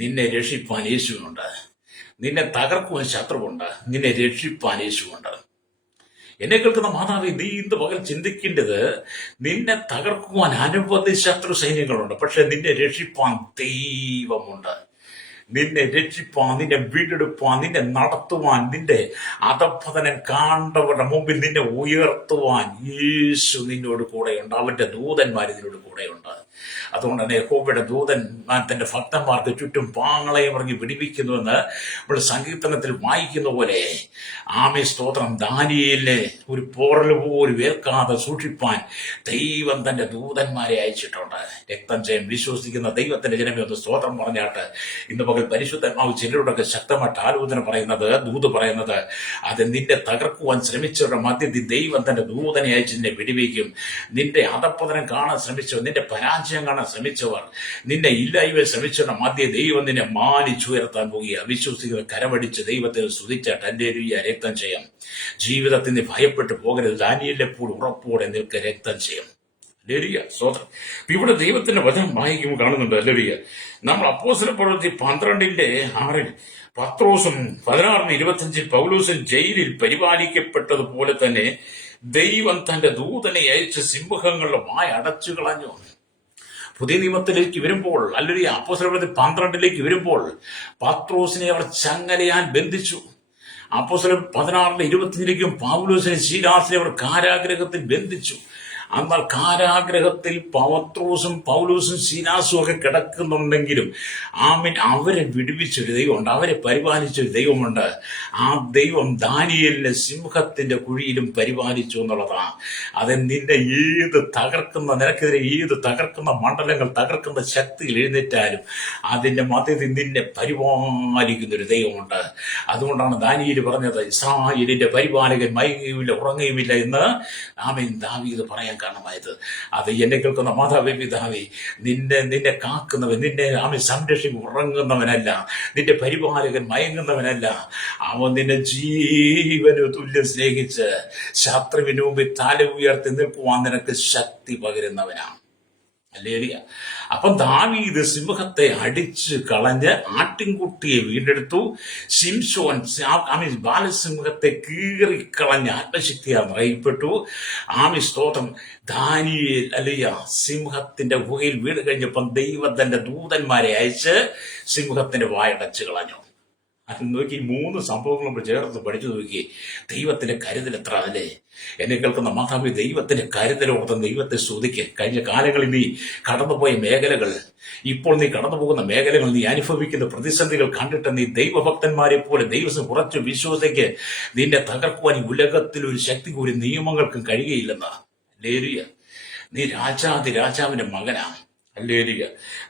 നിന്നെ രക്ഷിപ്പാൻ യേശുവിനുണ്ട്. നിന്നെ തകർക്കുവാൻ ശത്രുവുണ്ട്. നിന്നെ രക്ഷിപ്പാൻ യേശുവുണ്ട്. എന്നെ കേൾക്കുന്ന മാതാവേ, നീ ഇന്ന് പകൽ ചിന്തിക്കേണ്ടത്, നിന്നെ തകർക്കുവാൻ അനവധി ശത്രു സൈന്യങ്ങളുണ്ട്, പക്ഷെ നിന്നെ രക്ഷിപ്പാൻ ദൈവമുണ്ട്. നിന്നെ രക്ഷിപ്പാൻ, നിന്നെ വീണ്ടെടുപ്പാൻ, നിന്നെ നടത്തുവാൻ, നിന്റെ അധപ്പതനം കാണുന്നവരുടെ മുമ്പിൽ നിന്നെ ഉയർത്തുവാൻ യേശു നിന്നോട് കൂടെയുണ്ട്. അവന്റെ ദൂതന്മാർ നിന്നോട് കൂടെയുണ്ട്. അതുകൊണ്ട് തന്നെ യഹോവയുടെ ദൂതൻ തന്റെ ഭക്തന്മാർക്ക് ചുറ്റും പാങ്ങളെയും ഇറങ്ങി വിടിവിക്കുന്നുവെന്ന് നമ്മൾ സങ്കീർത്തനത്തിൽ വായിക്കുന്ന പോലെ സ്തോത്രം, ദാനിയേലിനെ ഒരു പോറൽ പോലും ഏൽക്കാതെ സൂക്ഷിപ്പാൻ ദൈവം തന്റെ ദൂതന്മാരെ അയച്ചിട്ടുണ്ട്. രക്തം ചെയ്യാൻ വിശ്വസിക്കുന്ന ദൈവത്തിന്റെ ജനമേ ഒന്ന് സ്തോത്രം പറഞ്ഞാട്ട് ഇന്ന് പകൽ പരിശുദ്ധാത്മാവ് ചിലരോടൊക്കെ ശക്തമായിട്ട് ആലോചന പറയുന്നത്, ദൂത് പറയുന്നത്, അത് നിന്നെ തകർക്കുവാൻ ശ്രമിച്ചവരുടെ മധ്യത്തിൽ ദൈവം തന്റെ ദൂതനെ അയച്ച് നിന്നെ വിടിവിക്കും. നിന്റെ അധപ്പതനം കാണാൻ ശ്രമിച്ചവർ, നിന്റെ പരാജയം കാണാൻ ശ്രമിച്ചവർ, നിന്നെ ഇല്ലായ്മ ശ്രമിച്ചവരുടെ മധ്യ ദൈവം നിന്നെ മാനിച്ചുയർത്താൻ പോകുക. വിശ്വസിക്കുന്ന കരമടിച്ച് ദൈവത്തെ സ്തുതിച്ചാട്ട് ഹല്ലേലൂയ, രക്തം ചെയ്യാം. ജീവിതത്തിൽ നിന്ന് ഭയപ്പെട്ടു പോകരുത്. ദാനിയേലിനെപ്പോഴും ഉറപ്പോടെ നിൽക്ക, രക്തം ചെയ്യാം. ഹല്ലേലൂയ, സ്തോത്രം. ഇവിടെ ദൈവത്തിന്റെ വചനം വായിക്കുമ്പോൾ കാണുന്നുണ്ട്. ഹല്ലേലൂയ, നമ്മൾ അപ്പോസ്തലപ്രവൃത്തി 12:6 പത്രോസും 16:25 പൗലോസും ജയിലിൽ പരിപാലിക്കപ്പെട്ടതുപോലെ തന്നെ ദൈവം തന്റെ ദൂതനെ അയച്ച് സിംഹങ്ങളുടെ വായ അടച്ചു കളഞ്ഞു. പുതിയ നിയമത്തിലേക്ക് വരുമ്പോൾ, അല്ലെങ്കിൽ അപ്പോസ്തലപ്രവൃത്തി 12 വരുമ്പോൾ പത്രോസിനെ അവർ ചങ്ങലയാൽ ബന്ധിച്ചു. അപ്പോസ്തലർ 16:25 പൗലോസിനെ ശീലാസിനെ അവർ കാരാഗ്രഹത്തിൽ ബന്ധിച്ചു. എന്നാൽ കാരാഗ്രഹത്തിൽ പൗലോസും ശീലാസും ഒക്കെ കിടക്കുന്നുണ്ടെങ്കിലും അവരെ വിടുവിച്ചൊരു ദൈവമുണ്ട്, അവരെ പരിപാലിച്ചൊരു ദൈവമുണ്ട്. ആ ദൈവം ദാനിയേലിനെ സിംഹത്തിന്റെ കുഴിയിലും പരിപാലിച്ചു എന്നുള്ളതാണ്. അത് നിന്റെ നിനക്കെതിരെ ഏത് തകർക്കുന്ന മണ്ഡലങ്ങൾ, തകർക്കുന്ന ശക്തിയിൽ എഴുന്നേറ്റാലും അതിന്റെ മധ്യത്തിൽ നിന്നെ പരിപാലിക്കുന്ന ഒരു ദൈവമുണ്ട്. അതുകൊണ്ടാണ് ദാനിയേൽ പറഞ്ഞത്, ഇസ്രായേലിന്റെ പരിപാലകൻ മയങ്ങുകയുമില്ല ഉറങ്ങുകയുമില്ല എന്ന് ദാവീദ് പറയാൻ കാരണമായത്. അത് എന്നെ കേൾക്കുന്ന മാതാവേ, പിതാവേ, നിന്നെ കാക്കുന്നവൻ, നിന്നെ സംരക്ഷിക്കും ഉറങ്ങുന്നവനല്ല, നിന്റെ പരിപാലകൻ മയങ്ങുന്നവനല്ല. അവൻ നിന്നെ ജീവന് തുല്യം സ്നേഹിച്ച് ശത്രുവിന് മുമ്പിൽ തല ഉയർത്തി നിൽക്കുവാൻ നിനക്ക് ശക്തി പകരുന്നവനാണ്. ഹല്ലേലൂയ. അപ്പം ദാവീദ് സിംഹത്തെ അടിച്ച് കളഞ്ഞ് ആട്ടിൻകുട്ടിയെ വീണ്ടെടുത്തു. ശിംശോൻ ബാലസിംഹത്തെ കീറിക്കളഞ്ഞ് ആത്മശക്തിയാൽ നിറയപ്പെട്ടു. സ്തോത്രം. ദാനിയേൽ സിംഹത്തിന്റെ ഗുഹയിൽ വീട് കഴിഞ്ഞപ്പം ദൈവം തന്റെ ദൂതന്മാരെ അയച്ച് സിംഹത്തിന്റെ വായടച്ച് കളഞ്ഞു. അത് നോക്കി, 3 സംഭവങ്ങളും ചേർത്ത് പഠിച്ചു നോക്കി. ദൈവത്തിന്റെ കരുതൽ എത്ര അല്ലേ? എന്നെ കേൾക്കുന്ന മാതാവി, ദൈവത്തിന്റെ കരുതലോർത്ത് ദൈവത്തെ സ്തുതിക്ക്. കഴിഞ്ഞ കാലങ്ങളിൽ നീ കടന്നുപോയ മേഖലകൾ, ഇപ്പോൾ നീ കടന്നു പോകുന്ന മേഖലകൾ, നീ അനുഭവിക്കുന്ന പ്രതിസന്ധികൾ കണ്ടിട്ട് നീ ദൈവഭക്തന്മാരെ പോലെ ദൈവം കുറച്ച് വിശ്വസിക്ക്. നിന്നെ തകർക്കുവാൻ ഈ ഉലകത്തിൽ ഒരു ശക്തി, ഒരു നിയമങ്ങൾക്കും കഴിയുകയില്ലെന്ന്. ഹല്ലേലൂയ. നീ രാജാവിന്റെ മകനാണ്. ഹല്ലേലൂയ.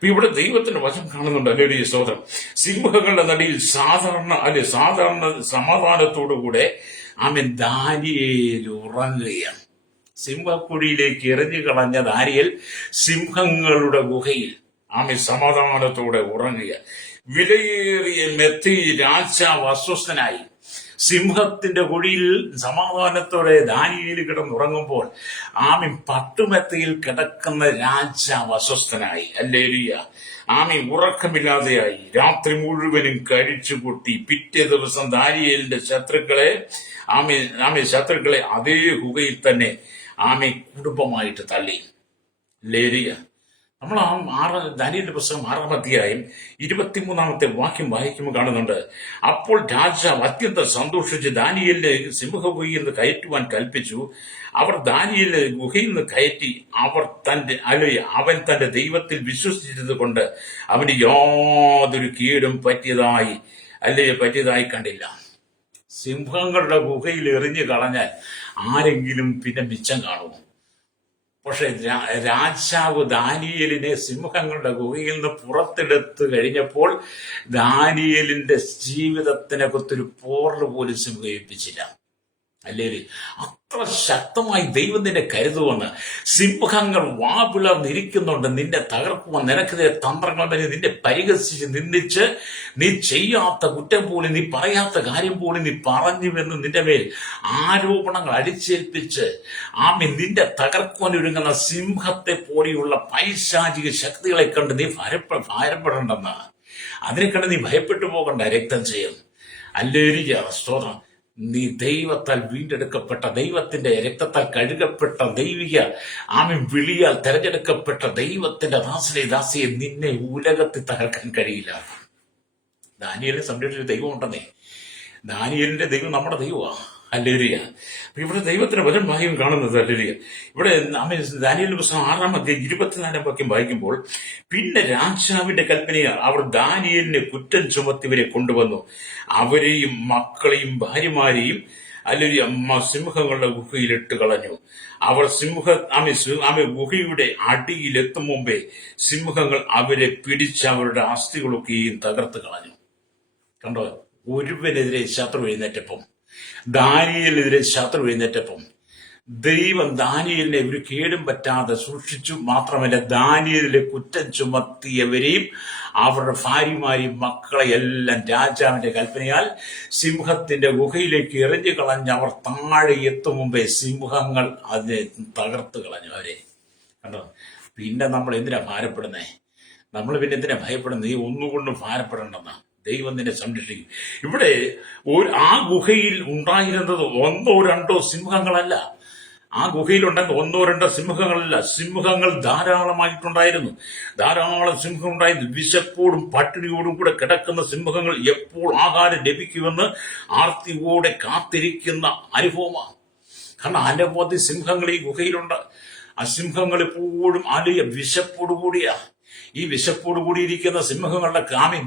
ഇവിടെ ദൈവത്തിന്റെ വചനം കാണുന്നുണ്ട്. ഹല്ലേലൂയ, സ്തോത്രം. സിംഹങ്ങളുടെ നടുയിൽ സാധാരണ സമാധാനത്തോടുകൂടെ ദാനിയേൽ ഉറങ്ങുകയാണ്. സിംഹക്കുഴിയിലേക്ക് എറിഞ്ഞു കളഞ്ഞ ദാനിയേൽ സിംഹങ്ങളുടെ ഗുഹയിൽ സമാധാനത്തോടെ ഉറങ്ങുക. വിലയേറിയ മെത്തയിൽ രാജാവ് അസ്വസ്ഥനായി. സിംഹത്തിന്റെ കുഴിയിൽ സമാധാനത്തോടെ ദാനിയേൽ കിടന്നുറങ്ങുമ്പോൾ പട്ടുമെത്തയിൽ കിടക്കുന്ന രാജാവ് അസ്വസ്ഥനായി. ഹല്ലേലൂയ. ഉറക്കമില്ലാതെയായി. രാത്രി മുഴുവനും കഴിച്ചുകൂട്ടി. പിറ്റേ ദിവസം ദാനിയേലിന്റെ ശത്രുക്കളെ അതേ ഗുഹയിൽ തന്നെ കുടുംബമായിട്ട് തള്ളി. ഹല്ലേലൂയ. നമ്മൾ ദാനിയേലിന്റെ പുസ്തകം 6-ാം അധ്യായം 23-ാമത്തെ വാക്യം വായിക്കുമ്പോൾ കാണുന്നുണ്ട്. അപ്പോൾ രാജാവ് അത്യന്തം സന്തോഷിച്ച് ദാനിയേലിനെ സിംഹഗുഹയിൽ നിന്ന് കയറ്റുവാൻ കൽപ്പിച്ചു. അവർ ദാനിയേലിനെ ഗുഹയിൽ നിന്ന് കയറ്റി. അവൻ തന്റെ ദൈവത്തിൽ വിശ്വസിച്ചത് കൊണ്ട് അവന് യാതൊരു കീടും പറ്റിയതായി കണ്ടില്ല. സിംഹങ്ങളുടെ ഗുഹയിൽ എറിഞ്ഞു കളഞ്ഞാൽ ആരെങ്കിലും പിന്നെ മിച്ചം കാണുമോ? പക്ഷെ രാജാവ് ദാനിയേലിനെ സിംഹങ്ങളുടെ ഗുഹയിൽ നിന്ന് പുറത്തെടുത്ത് കഴിഞ്ഞപ്പോൾ ദാനിയേലിന്റെ ജീവിതത്തിനകത്തൊരു പോറൽ പോലും സിംഹം ഏൽപ്പിച്ചില്ല. അല്ലേ? അത്ര ശക്തമായി ദൈവം നിന്നെ കരുതുവന്ന്. സിംഹങ്ങൾ വാപിളർന്നിരിക്കുന്നുണ്ട് നിന്നെ തകർക്കുവാൻ, നിനക്കെതിരെ തന്ത്രങ്ങൾ വരെ നിന്നെ പരിഹസിച്ച് നിന്ദിച്ച് നീ ചെയ്യാത്ത കുറ്റം പോലും, നീ പറയാത്ത കാര്യം പോലും നീ പറഞ്ഞുവെന്ന് നിന്റെ മേൽ ആരോപണങ്ങൾ അടിച്ചേൽപ്പിച്ച് നിന്റെ തകർക്കുവാൻ ഒരുങ്ങുന്ന സിംഹത്തെ പോലെയുള്ള പൈശാചിക ശക്തികളെ കണ്ട് നീ ഭയപ്പെടേണ്ടെന്ന്. അതിനെ കണ്ട് നീ ഭയപ്പെട്ടു പോകണ്ട. രക്തം ചെയ്യും. അല്ലേലൂയ, സ്തോത്രം. നീ ദൈവത്താൽ വീണ്ടെടുക്കപ്പെട്ട, ദൈവത്തിന്റെ രക്തത്താൽ കഴുകപ്പെട്ട, ദൈവിക വിളിയാൽ തെരഞ്ഞെടുക്കപ്പെട്ട ദൈവത്തിന്റെ ദാസിയെ നിന്നെ ഉലകത്തിൽ തകർക്കാൻ കഴിയില്ല. ദാനിയേലിനെ സംരക്ഷിച്ച ദൈവം ഉണ്ടെന്നേ. ദാനിയേലിന്റെ ദൈവം നമ്മുടെ ദൈവമാണ്. ഹല്ലേലൂയ. ഇവിടെ ദൈവത്തിന്റെ വചനം വാക്യം കാണുന്നത്. ഹല്ലേലൂയ. ഇവിടെ ദാനിയേലിന്റെ പുസ്തകം 6-ാം അധ്യായം 24-ാം വാക്യം വായിക്കുമ്പോൾ, പിന്നെ രാജാവിന്റെ കൽപ്പനയാൽ അവർ ദാനിയേലിനെ കുറ്റം ചുമത്തിവരെ കൊണ്ടുവന്നു. അവരെയും മക്കളെയും ഭാര്യമാരെയും സിംഹങ്ങളുടെ ഗുഹയിലിട്ട് കളഞ്ഞു. അവർ ഗുഹയുടെ അടിയിലെത്തും മുമ്പേ സിംഹങ്ങൾ അവരെ പിടിച്ച് അവരുടെ അസ്ഥികളൊക്കെയും തകർത്ത് കളഞ്ഞു. കണ്ടോ? ഒരുവനെതിരെ ശത്രു എഴുന്നേറ്റപ്പം, ദാനിയേലിനെതിരെ ശത്രു എഴുന്നേറ്റപ്പം ദൈവം ദാനിയേലിനെ ഒരു കേടും പറ്റാതെ സൂക്ഷിച്ചു. മാത്രമല്ല, ദാനിയേലിനെ കുറ്റം ചുമത്തിയവരെയും അവരുടെ ഭാര്യമാരെയും മക്കളെയെല്ലാം രാജാവിന്റെ കൽപ്പനയാൽ സിംഹത്തിന്റെ ഗുഹയിലേക്ക് എറിഞ്ഞു കളഞ്ഞ് അവർ താഴെ എത്തും മുമ്പേ സിംഹങ്ങൾ അതിനെ തകർത്ത് കളഞ്ഞു അവരെ. കണ്ടോ? പിന്നെ നമ്മൾ എന്തിനാ ഭാരപ്പെടുന്നേ? നമ്മൾ പിന്നെ എന്തിനാ ഭയപ്പെടുന്നത്? നീ ഒന്നുകൊണ്ടും ഭാരപ്പെടേണ്ടെന്നാ. ദൈവം നിന്നെ സംരക്ഷിക്കും. ഇവിടെ ആ ഗുഹയിൽ ഉണ്ടായിരുന്നത് 1-2 സിംഹങ്ങളല്ല. ആ ഗുഹയിലുണ്ടെങ്കിൽ 1-2 സിംഹങ്ങളല്ല, സിംഹങ്ങൾ ധാരാളമായിട്ടുണ്ടായിരുന്നു. ധാരാളം സിംഹം ഉണ്ടായിരുന്നു. വിശപ്പോടും പട്ടിണിയോടും കൂടെ കിടക്കുന്ന സിംഹങ്ങൾ എപ്പോൾ ആഹാരം ലഭിക്കുമെന്ന് ആർത്തിയോടെ കാത്തിരിക്കുന്ന അനുഭവമാണ്. കാരണം അനവധി സിംഹങ്ങൾ ഈ ഗുഹയിലുണ്ട്. ആ സിംഹങ്ങൾ എപ്പോഴും വിശപ്പോടുകൂടിയാ. ഈ വിശപ്പോടുകൂടിയിരിക്കുന്ന സിംഹങ്ങളുടെ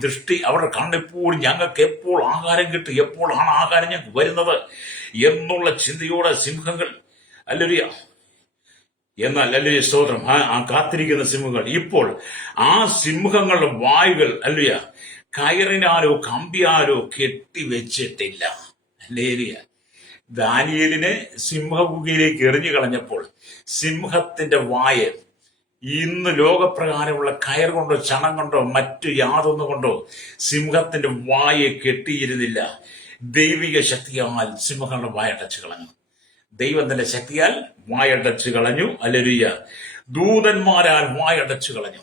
ദൃഷ്ടി, അവരുടെ കണ്ണെപ്പോഴും ഞങ്ങൾക്ക് എപ്പോൾ ആഹാരം കിട്ടും, എപ്പോഴാണ് ആഹാരം ഞങ്ങൾക്ക് വരുന്നത് എന്നുള്ള ചിന്തയോടെ സിംഹങ്ങൾ എന്നാൽ സ്തോത്രം ആ കാത്തിരിക്കുന്ന സിംഹങ്ങൾ ഇപ്പോൾ ആ സിംഹങ്ങളുടെ വായുകൾ കയറിനാലോ കമ്പിയാലോ കെട്ടിവെച്ചിട്ടില്ല. ദാനിയേലിനെ സിംഹഗുഹയിലേക്ക് എറിഞ്ഞു കളഞ്ഞപ്പോൾ സിംഹത്തിന്റെ വായ ഇന്ന് ലോകപ്രകാരമുള്ള കയർ കൊണ്ടോ ചണം കൊണ്ടോ മറ്റു യാതൊന്നുകൊണ്ടോ സിംഹത്തിന്റെ വായെ കെട്ടിയിരുന്നില്ല. ദൈവിക ശക്തിയാൽ സിംഹങ്ങളുടെ വായടച്ചു കളഞ്ഞു. ദൈവത്തിന്റെ ശക്തിയാൽ വായടച്ചു കളഞ്ഞു. ഹല്ലേലൂയ. ദൂതന്മാരാൽ വായടച്ചു കളഞ്ഞു.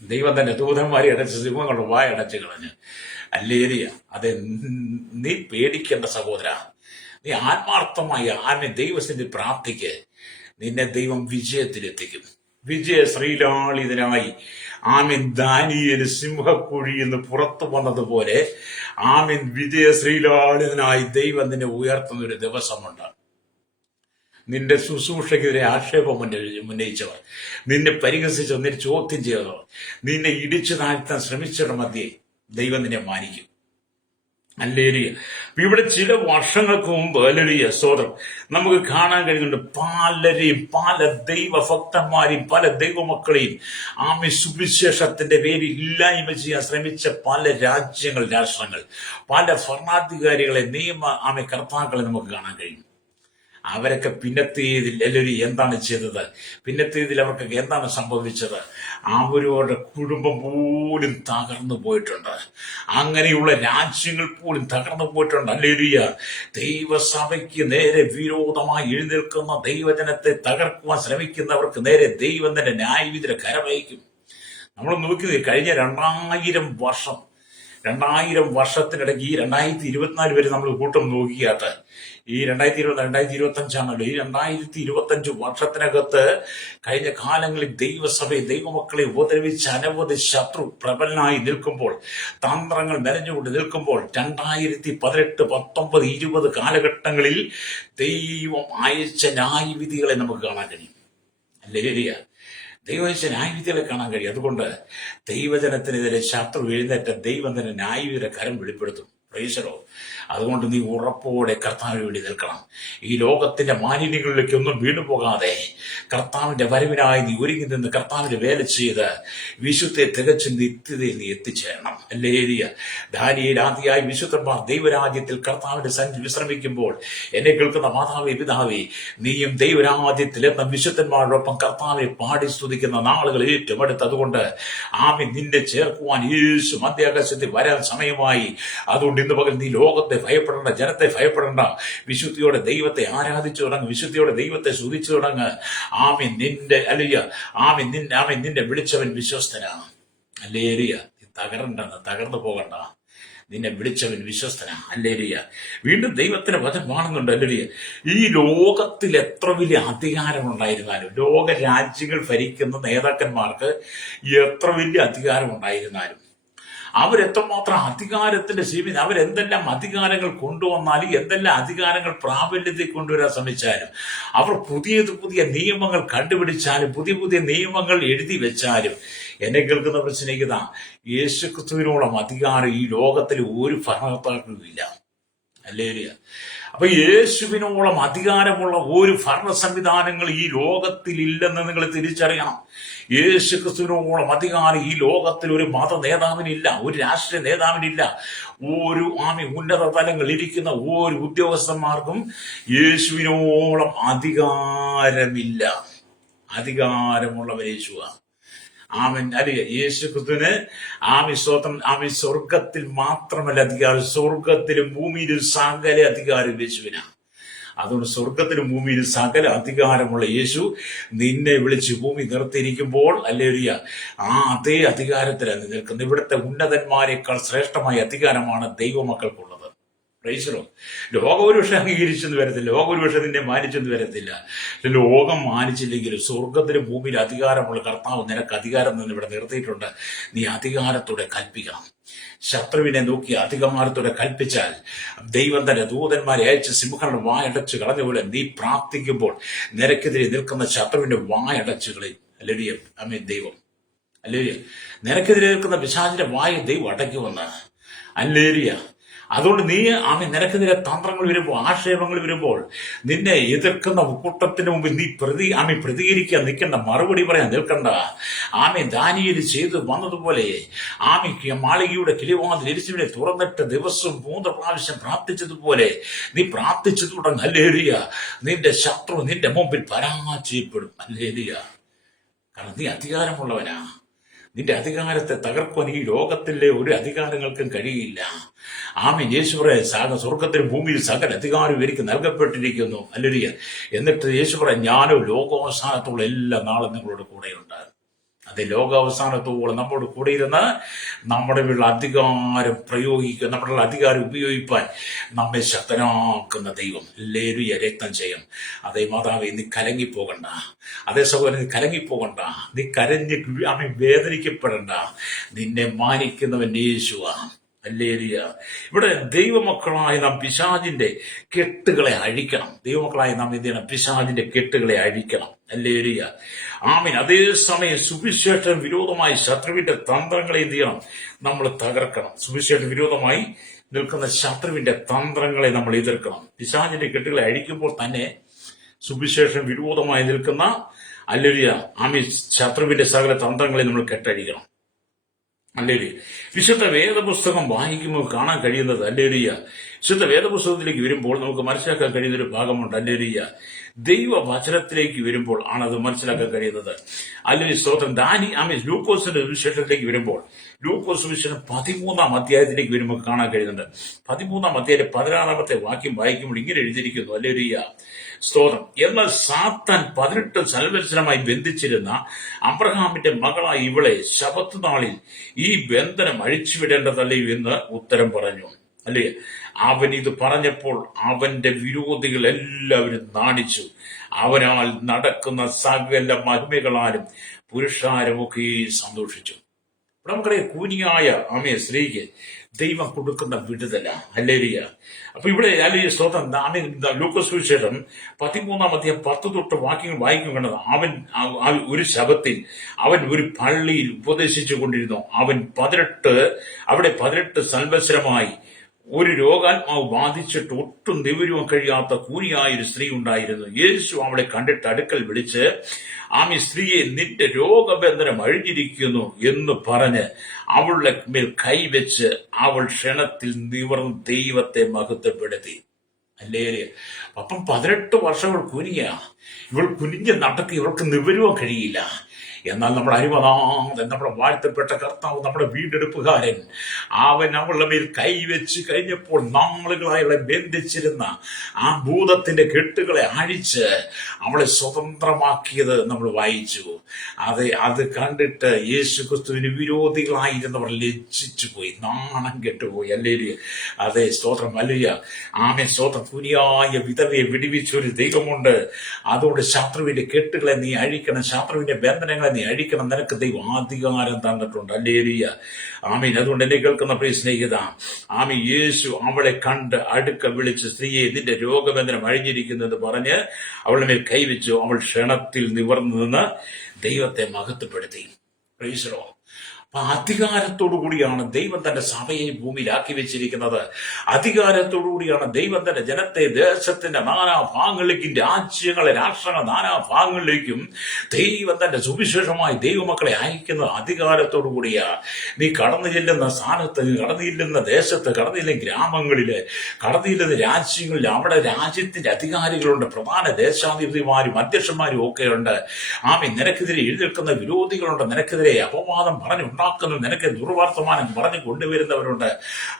ദൈവം തന്നെ ദൂതന്മാരെ അടച്ച് സിംഹങ്ങളുടെ വായടച്ചു കളഞ്ഞു. ഹല്ലേലൂയ. അതെ, നീ പേടിക്കേണ്ട സഹോദര. നീ ആത്മാർത്ഥമായി ദൈവത്തിന്റെ പ്രാർത്ഥിക്ക്. നിന്നെ ദൈവം വിജയത്തിലെത്തിക്കും. വിജയ ശ്രീലാളിതനായി ദാനിയേല് സിംഹക്കുഴിയിൽ നിന്ന് പുറത്തു വന്നതുപോലെ വിജയ ശ്രീലാളിതനായി ദൈവം നിന്നെ ഉയർത്തുന്ന ഒരു ദിവസമുണ്ട്. നിന്റെ ശുശ്രൂഷയ്ക്കെതിരെ ആക്ഷേപം ഉന്നയിച്ചവർ, നിന്നെ പരിഹസിച്ചവർ, നിന്നെ ചോദ്യം ചെയ്തവർ, നിന്നെ ഇടിച്ചു താഴ്ത്താൻ ശ്രമിച്ചവരുടെ മധ്യേ ദൈവം നിന്നെ മാനിക്കും. ഹല്ലേലൂയ. ഇവിടെ ചില വർഷങ്ങൾക്ക് മുമ്പ് സ്തോത്രം നമുക്ക് കാണാൻ കഴിയുന്നുണ്ട്. പല ദൈവഭക്തന്മാരെയും പല ദൈവമക്കളെയും സുവിശേഷത്തിന്റെ പേരിൽ ഇല്ലായ്മ ചെയ്യാൻ ശ്രമിച്ച പല രാഷ്ട്രങ്ങൾ, പല ഭരണാധികാരികളെ, കർത്താക്കളെ നമുക്ക് കാണാൻ കഴിയും. അവരൊക്കെ പിന്നത്തേതിൽ എന്താണ് ചെയ്തത്? പിന്നത്തേതിൽ അവർക്കൊക്കെ എന്താണ് സംഭവിച്ചത്? അവരുടെ കുടുംബം പോലും തകർന്നു പോയിട്ടുണ്ട്. അങ്ങനെയുള്ള രാജ്യങ്ങൾ പോലും തകർന്നു പോയിട്ടുണ്ട്. ഹല്ലേലൂയ. ദൈവസഭയ്ക്ക് നേരെ വിരോധമായി എഴുന്നേൽക്കുന്ന, ദൈവജനത്തെ തകർക്കുവാൻ ശ്രമിക്കുന്നവർക്ക് നേരെ ദൈവം തന്നെ ന്യായവിധിയുടെ കരമയക്കും. നമ്മൾ നോക്കിയത് കഴിഞ്ഞ 2000 വർഷത്തിനിടയ്ക്ക് ഈ 2024 വരെ നമ്മൾ കൂട്ടം നോക്കിയാട്ട് ഈ 2025 ആണല്ലോ. ഈ 2025 വർഷത്തിനകത്ത് കഴിഞ്ഞ കാലങ്ങളിൽ ദൈവസഭയെ, ദൈവമക്കളെ ഉപദ്രവിച്ച് അനവധി ശത്രു പ്രബലനായി നിൽക്കുമ്പോൾ, തന്ത്രങ്ങൾ മെനഞ്ഞുകൊണ്ട് നിൽക്കുമ്പോൾ 2018, 19, 20 കാലഘട്ടങ്ങളിൽ ദൈവം അയച്ച ന്യായവിധികളെ നമുക്ക് കാണാൻ കഴിയും. ഹല്ലേലൂയ. ദൈവവിധിച്ച ന്യായവിധികളെ കാണാൻ കഴിയും. അതുകൊണ്ട് ദൈവജനത്തിനെതിരെ ശത്രു എഴുന്നേറ്റ ദൈവം തന്നെ ന്യായവിധിയുടെ കരം വെളിപ്പെടുത്തും. പ്രൈസലോ. അതുകൊണ്ട് നീ ഉറപ്പോടെ കർത്താവിന് വേണ്ടി നിൽക്കണം. ഈ ലോകത്തിന്റെ മാലിന്യങ്ങളിലേക്കൊന്നും വീണുപോകാതെ കർത്താവിന്റെ വരവിനായി നീ ഒരുങ്ങി നിന്ന് കർത്താവിന്റെ വേല ചെയ്ത് വിശുദ്ധയെ തികച്ച് നിത്യതയിൽ നീ എത്തിച്ചേരണം. ഹല്ലേലൂയ. ദാനിയേൽ ആദിയായി വിശുദ്ധന്മാർ ദൈവരാജ്യത്തിൽ കർത്താവിന്റെ സന്നിധി വിശ്രമിക്കുമ്പോൾ എന്നെ കേൾക്കുന്ന മാതാവേ പിതാവേ, നീയും ദൈവരാജ്യത്തിൽ എന്ന വിശുദ്ധന്മാരോടൊപ്പം കർത്താവിനെ പാടി സ്തുതിക്കുന്ന നാളുകൾ ഏറ്റവും അടുത്ത്. അതുകൊണ്ട് ആമേൻ, നിന്നെ ചേർക്കുവാൻ യേശു മധ്യാകാശത്തിൽ വരാൻ സമയമായി. അതുകൊണ്ട് ഇന്ന് പകൽ നീ ലോകത്തെ ഭയപ്പെടേണ്ട, ജനത്തെ ഭയപ്പെടേണ്ട. വിശുദ്ധിയോടെ ദൈവത്തെ ആരാധിച്ചു തുടങ്ങ്, വിശുദ്ധിയോടെ ദൈവത്തെ സ്തുതിച്ചു തുടങ്ങ്. ആമേൻ. നിന്റെ അല്ലേലൂയ, ആമേൻ, നിന്നെ വിളിച്ചവൻ വിശ്വസ്തനാണ്. ഹല്ലേലൂയ. തകർന്നു പോകണ്ട. നിന്നെ വിളിച്ചവൻ വിശ്വസ്തനാ. ഹല്ലേലൂയ. വീണ്ടും ദൈവത്തിന്റെ വചനം കാണുന്നുണ്ട്. ഹല്ലേലൂയ. ഈ ലോകത്തിൽ എത്ര വലിയ അധികാരമുണ്ടായിരുന്നാലും, ലോക രാജ്യങ്ങൾ ഭരിക്കുന്ന നേതാക്കന്മാർക്ക് എത്ര വലിയ അധികാരമുണ്ടായിരുന്നാലും, അവരെത്രമാത്രം അധികാരത്തിന്റെ സീമിത, അവരെന്തെല്ലാം അധികാരങ്ങൾ കൊണ്ടുവന്നാലും, എന്തെല്ലാം അധികാരങ്ങൾ പ്രാബല്യത്തിൽ കൊണ്ടുവരാൻ ശ്രമിച്ചാലും, അവർ പുതിയ നിയമങ്ങൾ കണ്ടുപിടിച്ചാലും, പുതിയ നിയമങ്ങൾ എഴുതി വെച്ചാലും, എന്നെ കേൾക്കുന്നവർ സ്നേഹിത, യേശുക്രിസ്തുവിനോളം അധികാരം ഈ ലോകത്തിൽ ഒരു ഭരണകർത്താക്കളും ഇല്ല. ഹല്ലേലൂയ. അപ്പൊ യേശുവിനോളം അധികാരമുള്ള ഒരു ഭരണ സംവിധാനങ്ങൾ ഈ ലോകത്തിൽ ഇല്ലെന്ന് നിങ്ങൾ തിരിച്ചറിയണം. യേശു ക്രിസ്തുവിനോളം അധികാരം ഈ ലോകത്തിൽ ഒരു മത നേതാവിനില്ല, ഒരു രാഷ്ട്രീയ നേതാവിനില്ല, ഒരു ഉന്നത തലങ്ങളിൽ ഇരിക്കുന്ന ഒരു ഉദ്യോഗസ്ഥന്മാർക്കും യേശുവിനോളം അധികാരമില്ല. അധികാരമുള്ളവർ യേശുവാണ്. ആമേൻ. അല്ലെ, യേശു ക്രിസ്തുവിന് സ്വർഗത്തിൽ മാത്രമല്ല അധികാരം, സ്വർഗത്തിലും ഭൂമിയിലും സകല അധികാരം യേശുവിനാണ്. അതുകൊണ്ട് സ്വർഗത്തിലും ഭൂമിയിലും സകല അധികാരമുള്ള യേശു നിന്നെ വിളിച്ച് ഭൂമി നിർത്തിയിരിക്കുമ്പോൾ, ഹല്ലേലൂയ, അതേ അധികാരത്തിലാണ് നിൽക്കുന്നത്. ഇവിടുത്തെ ഉന്നതന്മാരെക്കാൾ ശ്രേഷ്ഠമായ അധികാരമാണ് ദൈവമക്കൾക്കുള്ളത്. പ്രൈസലോ. ലോകം ഒരു പക്ഷെ അംഗീകരിച്ചെന്ന് വരത്തില്ല, ലോകം ഒരു പക്ഷെ നിന്നെ മാനിച്ചെന്ന് വരത്തില്ല. ലോകം മാനിച്ചില്ലെങ്കിലും സ്വർഗത്തിലും ഭൂമിയിലും അധികാരമുള്ള കർത്താവ് നിനക്ക് അധികാരം നിന്ന് ഇവിടെ നിർത്തിയിട്ടുണ്ട്. നീ അധികാരത്തോടെ കൽപ്പിക്കണം. ശത്രുവിനെ നോക്കി അധികാരത്തോടെ കൽപ്പിച്ചാൽ ദൈവം തന്നെ ദൂതന്മാരെ അയച്ച് സിംഹങ്ങളുടെ വായടച്ച് കളഞ്ഞ നീ പ്രാർത്ഥിക്കുമ്പോൾ നിനക്കെതിരെ നിൽക്കുന്ന ശത്രുവിന്റെ വായടച്ച് കളയും. ഹല്ലേലൂയ. ആമേൻ. ദൈവം ഹല്ലേലൂയ. നിനക്കെതിരെ നിൽക്കുന്ന പിശാചിന്റെ വായ ദൈവം അടയ്ക്കുമെന്ന്. ഹല്ലേലൂയ. അതുകൊണ്ട് നീ നിനക്കെതിരെ തന്ത്രങ്ങൾ വരുമ്പോൾ, ആക്ഷേപങ്ങൾ വരുമ്പോൾ, നിന്നെ എതിർക്കുന്ന കൂട്ടത്തിന് മുമ്പിൽ നീ പ്രതികരിക്കാൻ നിൽക്കണ്ട, മറുപടി പറയാൻ നിൽക്കണ്ട. ദാനിയേൽ ചെയ്ത് വന്നതുപോലെ മാളികയുടെ കിളിവാതിൽ യേശുവിനെ തുറന്നിട്ട് ദിവസവും 3 പ്രാവശ്യം പ്രാർത്ഥിച്ചതുപോലെ നീ പ്രാർത്ഥിച്ചു തുടങ്ങും. ഹല്ലേലൂയ. നിന്റെ ശത്രു നിന്റെ മുമ്പിൽ പരാജയപ്പെടും. ഹല്ലേലൂയ. കാരണം നീ അധികാരമുള്ളവനാ. നിന്റെ അധികാരത്തെ തകർക്കുവാൻ ഈ ലോകത്തിലെ ഒരു അധികാരങ്ങൾക്കും കഴിയില്ല. യേശു പറയാം, സ്വർഗത്തിനും ഭൂമിയിൽ സകല അധികാരം എനിക്ക് നൽകപ്പെട്ടിരിക്കുന്നു. ഹല്ലേലൂയ. എന്നിട്ട് യേശു പറയാം, ഞാനോ ലോകാവസാനത്തോളം എല്ലാ നാളും നിങ്ങളുടെ കൂടെയുണ്ട്. അത് ലോകാവസാനത്തോളം നമ്മോട് കൂടെ ഇരുന്ന് നമ്മുടെ വീട്ടിൽ അധികാരം പ്രയോഗിക്കുക, നമ്മുടെ അധികാരം ഉപയോഗിപ്പാൻ നമ്മെ ശക്തനാക്കുന്ന ദൈവം. ഹല്ലേലൂയ. രക്തം ചെയ്യും. അതേ മാതാവേ, നീ കലങ്ങിപ്പോകണ്ട. അതേ സഹോദരൻ, നീ കലങ്ങിപ്പോകണ്ട. നീ കരഞ്ഞ് വേദനിക്കപ്പെടണ്ട. നിന്നെ മാനിക്കുന്നവൻ യേശുവാണ്. ഹല്ലേലൂയ. ഇവിടെ ദൈവമക്കളായി നാം പിശാചിന്റെ കെട്ടുകളെ അഴിക്കണം. ദൈവമക്കളായി നാം എന്ത് ചെയ്യണം? പിശാചിന്റെ കെട്ടുകളെ അഴിക്കണം. ഹല്ലേലൂയ. ആമേൻ. അതേസമയം സുവിശേഷം വിരോധമായി ശത്രുവിന്റെ തന്ത്രങ്ങളെ എന്ത് ചെയ്യണം? നമ്മൾ തകർക്കണം. സുവിശേഷം വിരോധമായി നിൽക്കുന്ന ശത്രുവിന്റെ തന്ത്രങ്ങളെ നമ്മൾ എതിർക്കണം. പിശാചിന്റെ കെട്ടുകളെ അഴിക്കുമ്പോൾ തന്നെ സുവിശേഷം വിരോധമായി നിൽക്കുന്ന ഹല്ലേലൂയ ശത്രുവിന്റെ സകല തന്ത്രങ്ങളെ നമ്മൾ കെട്ടഴിക്കണം. ഹല്ലേലൂയ. വിശുദ്ധ വേദപുസ്തകം വായിക്കുമ്പോൾ കാണാൻ കഴിയുന്നത്, ഹല്ലേലൂയ, വിശുദ്ധ വേദപുസ്തകത്തിലേക്ക് വരുമ്പോൾ നമുക്ക് മനസ്സിലാക്കാൻ കഴിയുന്ന ഒരു ഭാഗമുണ്ട്. ഹല്ലേലൂയ. ദൈവവചനത്തിലേക്ക് വരുമ്പോൾ ആണത് മനസ്സിലാക്കാൻ കഴിയുന്നത്. ഹല്ലേലൂയ. സ്തോത്രം. ലൂക്കോസിന്റെ സുവിശേഷത്തിലേക്ക് വരുമ്പോൾ, ലൂക്കോസ് സുവിശേഷം 13-ാം അധ്യായത്തിലേക്ക് വരുമ്പോൾ കാണാൻ കഴിയുന്നുണ്ട്. 13-ാം അധ്യായത്തിന്റെ 16-ാമത്തെ വാക്യം വായിക്കുമ്പോൾ ഇങ്ങനെ എഴുതിയിരിക്കുന്നു. ഹല്ലേലൂയ. സ്തോത്രം. എന്നാൽ സാത്താൻ 18 സംവത്സരമായി ബന്ധിച്ചിരുന്ന അബ്രഹാമിന്റെ മകളായ ഇവളെ ശബത്ത് നാളിൽ ഈ ബന്ധനം അഴിച്ചുവിടേണ്ടതല്ലയോ എന്ന് ഉത്തരം പറഞ്ഞു. അല്ലേ? അവൻ ഇത് പറഞ്ഞപ്പോൾ അവന്റെ വിരോധികൾ എല്ലാവരും നാണിച്ചു. അവനാൽ നടക്കുന്ന സകല മഹിമകളാലും പുരുഷാരമൊക്കെ സന്തോഷിച്ചു. നമുക്കറിയാം, കൂനിയായ സ്ത്രീക്ക് ദൈവം കൊടുക്കുന്ന വിടുതല. ഹല്ലേലൂയ. അപ്പൊ ഇവിടെ ഹല്ലേലൂയ സ്തോത്രം. ലൂക്കോസ് സുവിശേഷം 13-ാം അധ്യായം 10 തൊട്ട് വാക്യങ്ങൾ വായിക്കും കണ്ടത്. അവൻ ഒരു ശബത്തിൽ അവൻ ഒരു പള്ളിയിൽ ഉപദേശിച്ചു കൊണ്ടിരുന്നു. അവൻ 18 സംവത്സരമായി ഒരു രോഗാത്മാവ് ബാധിച്ചിട്ട് ഒട്ടും നിവരുവാൻ കഴിയാത്ത കൂനിയായ ഒരു സ്ത്രീ ഉണ്ടായിരുന്നു. യേശു അവളെ കണ്ടിട്ട് അടുക്കൽ വിളിച്ച്, ആമി സ്ത്രീയെ, നിന്റെ രോഗബന്ധനം അഴിഞ്ഞിരിക്കുന്നു എന്ന് പറഞ്ഞ് അവളുടെ മേൽ കൈവച്ച് അവൾ ക്ഷണത്തിൽ നിവർന്ന് ദൈവത്തെ മഹത്വപ്പെടുത്തി. അല്ലേ? അപ്പം 18 വർഷം ഇവൾ കുനിയ, ഇവൾ കുനിഞ്ഞ് നടക്കി, ഇവൾക്ക് നിവരുവാൻ കഴിയില്ല. എന്നാൽ നമ്മുടെ അരിമനാഥൻ, നമ്മുടെ വാഴ്ത്തപ്പെട്ട കർത്താവ്, നമ്മുടെ വീണ്ടെടുപ്പുകാരൻ, അവൻ അവളുടെ മേൽ കൈവച്ച് കഴിഞ്ഞപ്പോൾ നാളുകളായി അവളെ ബന്ധിച്ചിരുന്ന ആ ഭൂതത്തിന്റെ കെട്ടുകളെ അഴിച്ച് അവളെ സ്വതന്ത്രമാക്കിയത് നമ്മൾ വായിച്ചു. അത് കണ്ടിട്ട് യേശു ക്രിസ്തുവിന് വിരോധികളായിരുന്നവർ ലജ്ജിച്ചു പോയി, നാണം കെട്ടുപോയി. അല്ലേ? അതെ, സ്തോത്രം. അല്ലയ്യ, ആമേൻ, സ്തോത്രം. കുനിയായ വിധവയെ വിടുവിച്ചൊരു ദൈവമുണ്ട്. അതുകൊണ്ട് ശത്രുവിന്റെ കെട്ടുകളെ നീ അഴിക്കണം, ശത്രുവിന്റെ ബന്ധനങ്ങളെ നീ അഴിക്കണം. നിനക്ക് ദൈവം അധികാരം തന്നിട്ടുണ്ട്. ഹല്ലേലൂയ, ആമീൻ. അതുകൊണ്ട് എന്നെ കേൾക്കുന്ന പ്രിയ സ്നേഹിത, ആമീൻ, യേശു അവളെ കണ്ട് അടുക്ക വിളിച്ച്, സ്ത്രീയെ, നിന്റെ രോഗബന്ധനം അഴിഞ്ഞിരിക്കുന്നത് പറഞ്ഞ് അവളുടെ മേൽ കൈവച്ചു. അവൾ ക്ഷണത്തിൽ നിവർന്നു നിന്ന് ദൈവത്തെ മഹത്വപ്പെടുത്തി. Praise the lord. അധികാരത്തോടു കൂടിയാണ് ദൈവം തന്റെ സഭയെ ഭൂമിയിലാക്കി വെച്ചിരിക്കുന്നത്. അധികാരത്തോടു കൂടിയാണ് ദൈവം തന്റെ ജനത്തെ ദേശത്തിന്റെ നാനാഭാഗങ്ങളിലേക്കും രാജ്യങ്ങളെ, രാഷ്ട്രങ്ങൾ നാനാഭാഗങ്ങളിലേക്കും ദൈവം തന്റെ സുവിശേഷമായി ദൈവമക്കളെ അയക്കുന്നത്. അധികാരത്തോടു കൂടിയാ. നീ കടന്നു ചെല്ലുന്ന സ്ഥാനത്ത്, കടന്നു ചെല്ലുന്ന ദേശത്ത്, കടന്നു ചെല്ലുന്ന ഗ്രാമങ്ങളില്, കടന്നു ചെല്ലുന്ന രാജ്യങ്ങളിൽ, അവിടെ രാജ്യത്തിന്റെ അധികാരികളുണ്ട്, പ്രധാന ദേശാധിപതിമാരും അധ്യക്ഷന്മാരും ഒക്കെ ഉണ്ട്. ആമീൻ. നിനക്കെതിരെ എഴുന്നേൽക്കുന്ന വിരോധികളുണ്ട്, നിനക്കെതിരെ അപവാദം പറഞ്ഞുണ്ടാകുന്ന, നിനക്ക് ദുർവർത്തമാനം പറഞ്ഞു കൊണ്ടുവരുന്നവരുണ്ട്.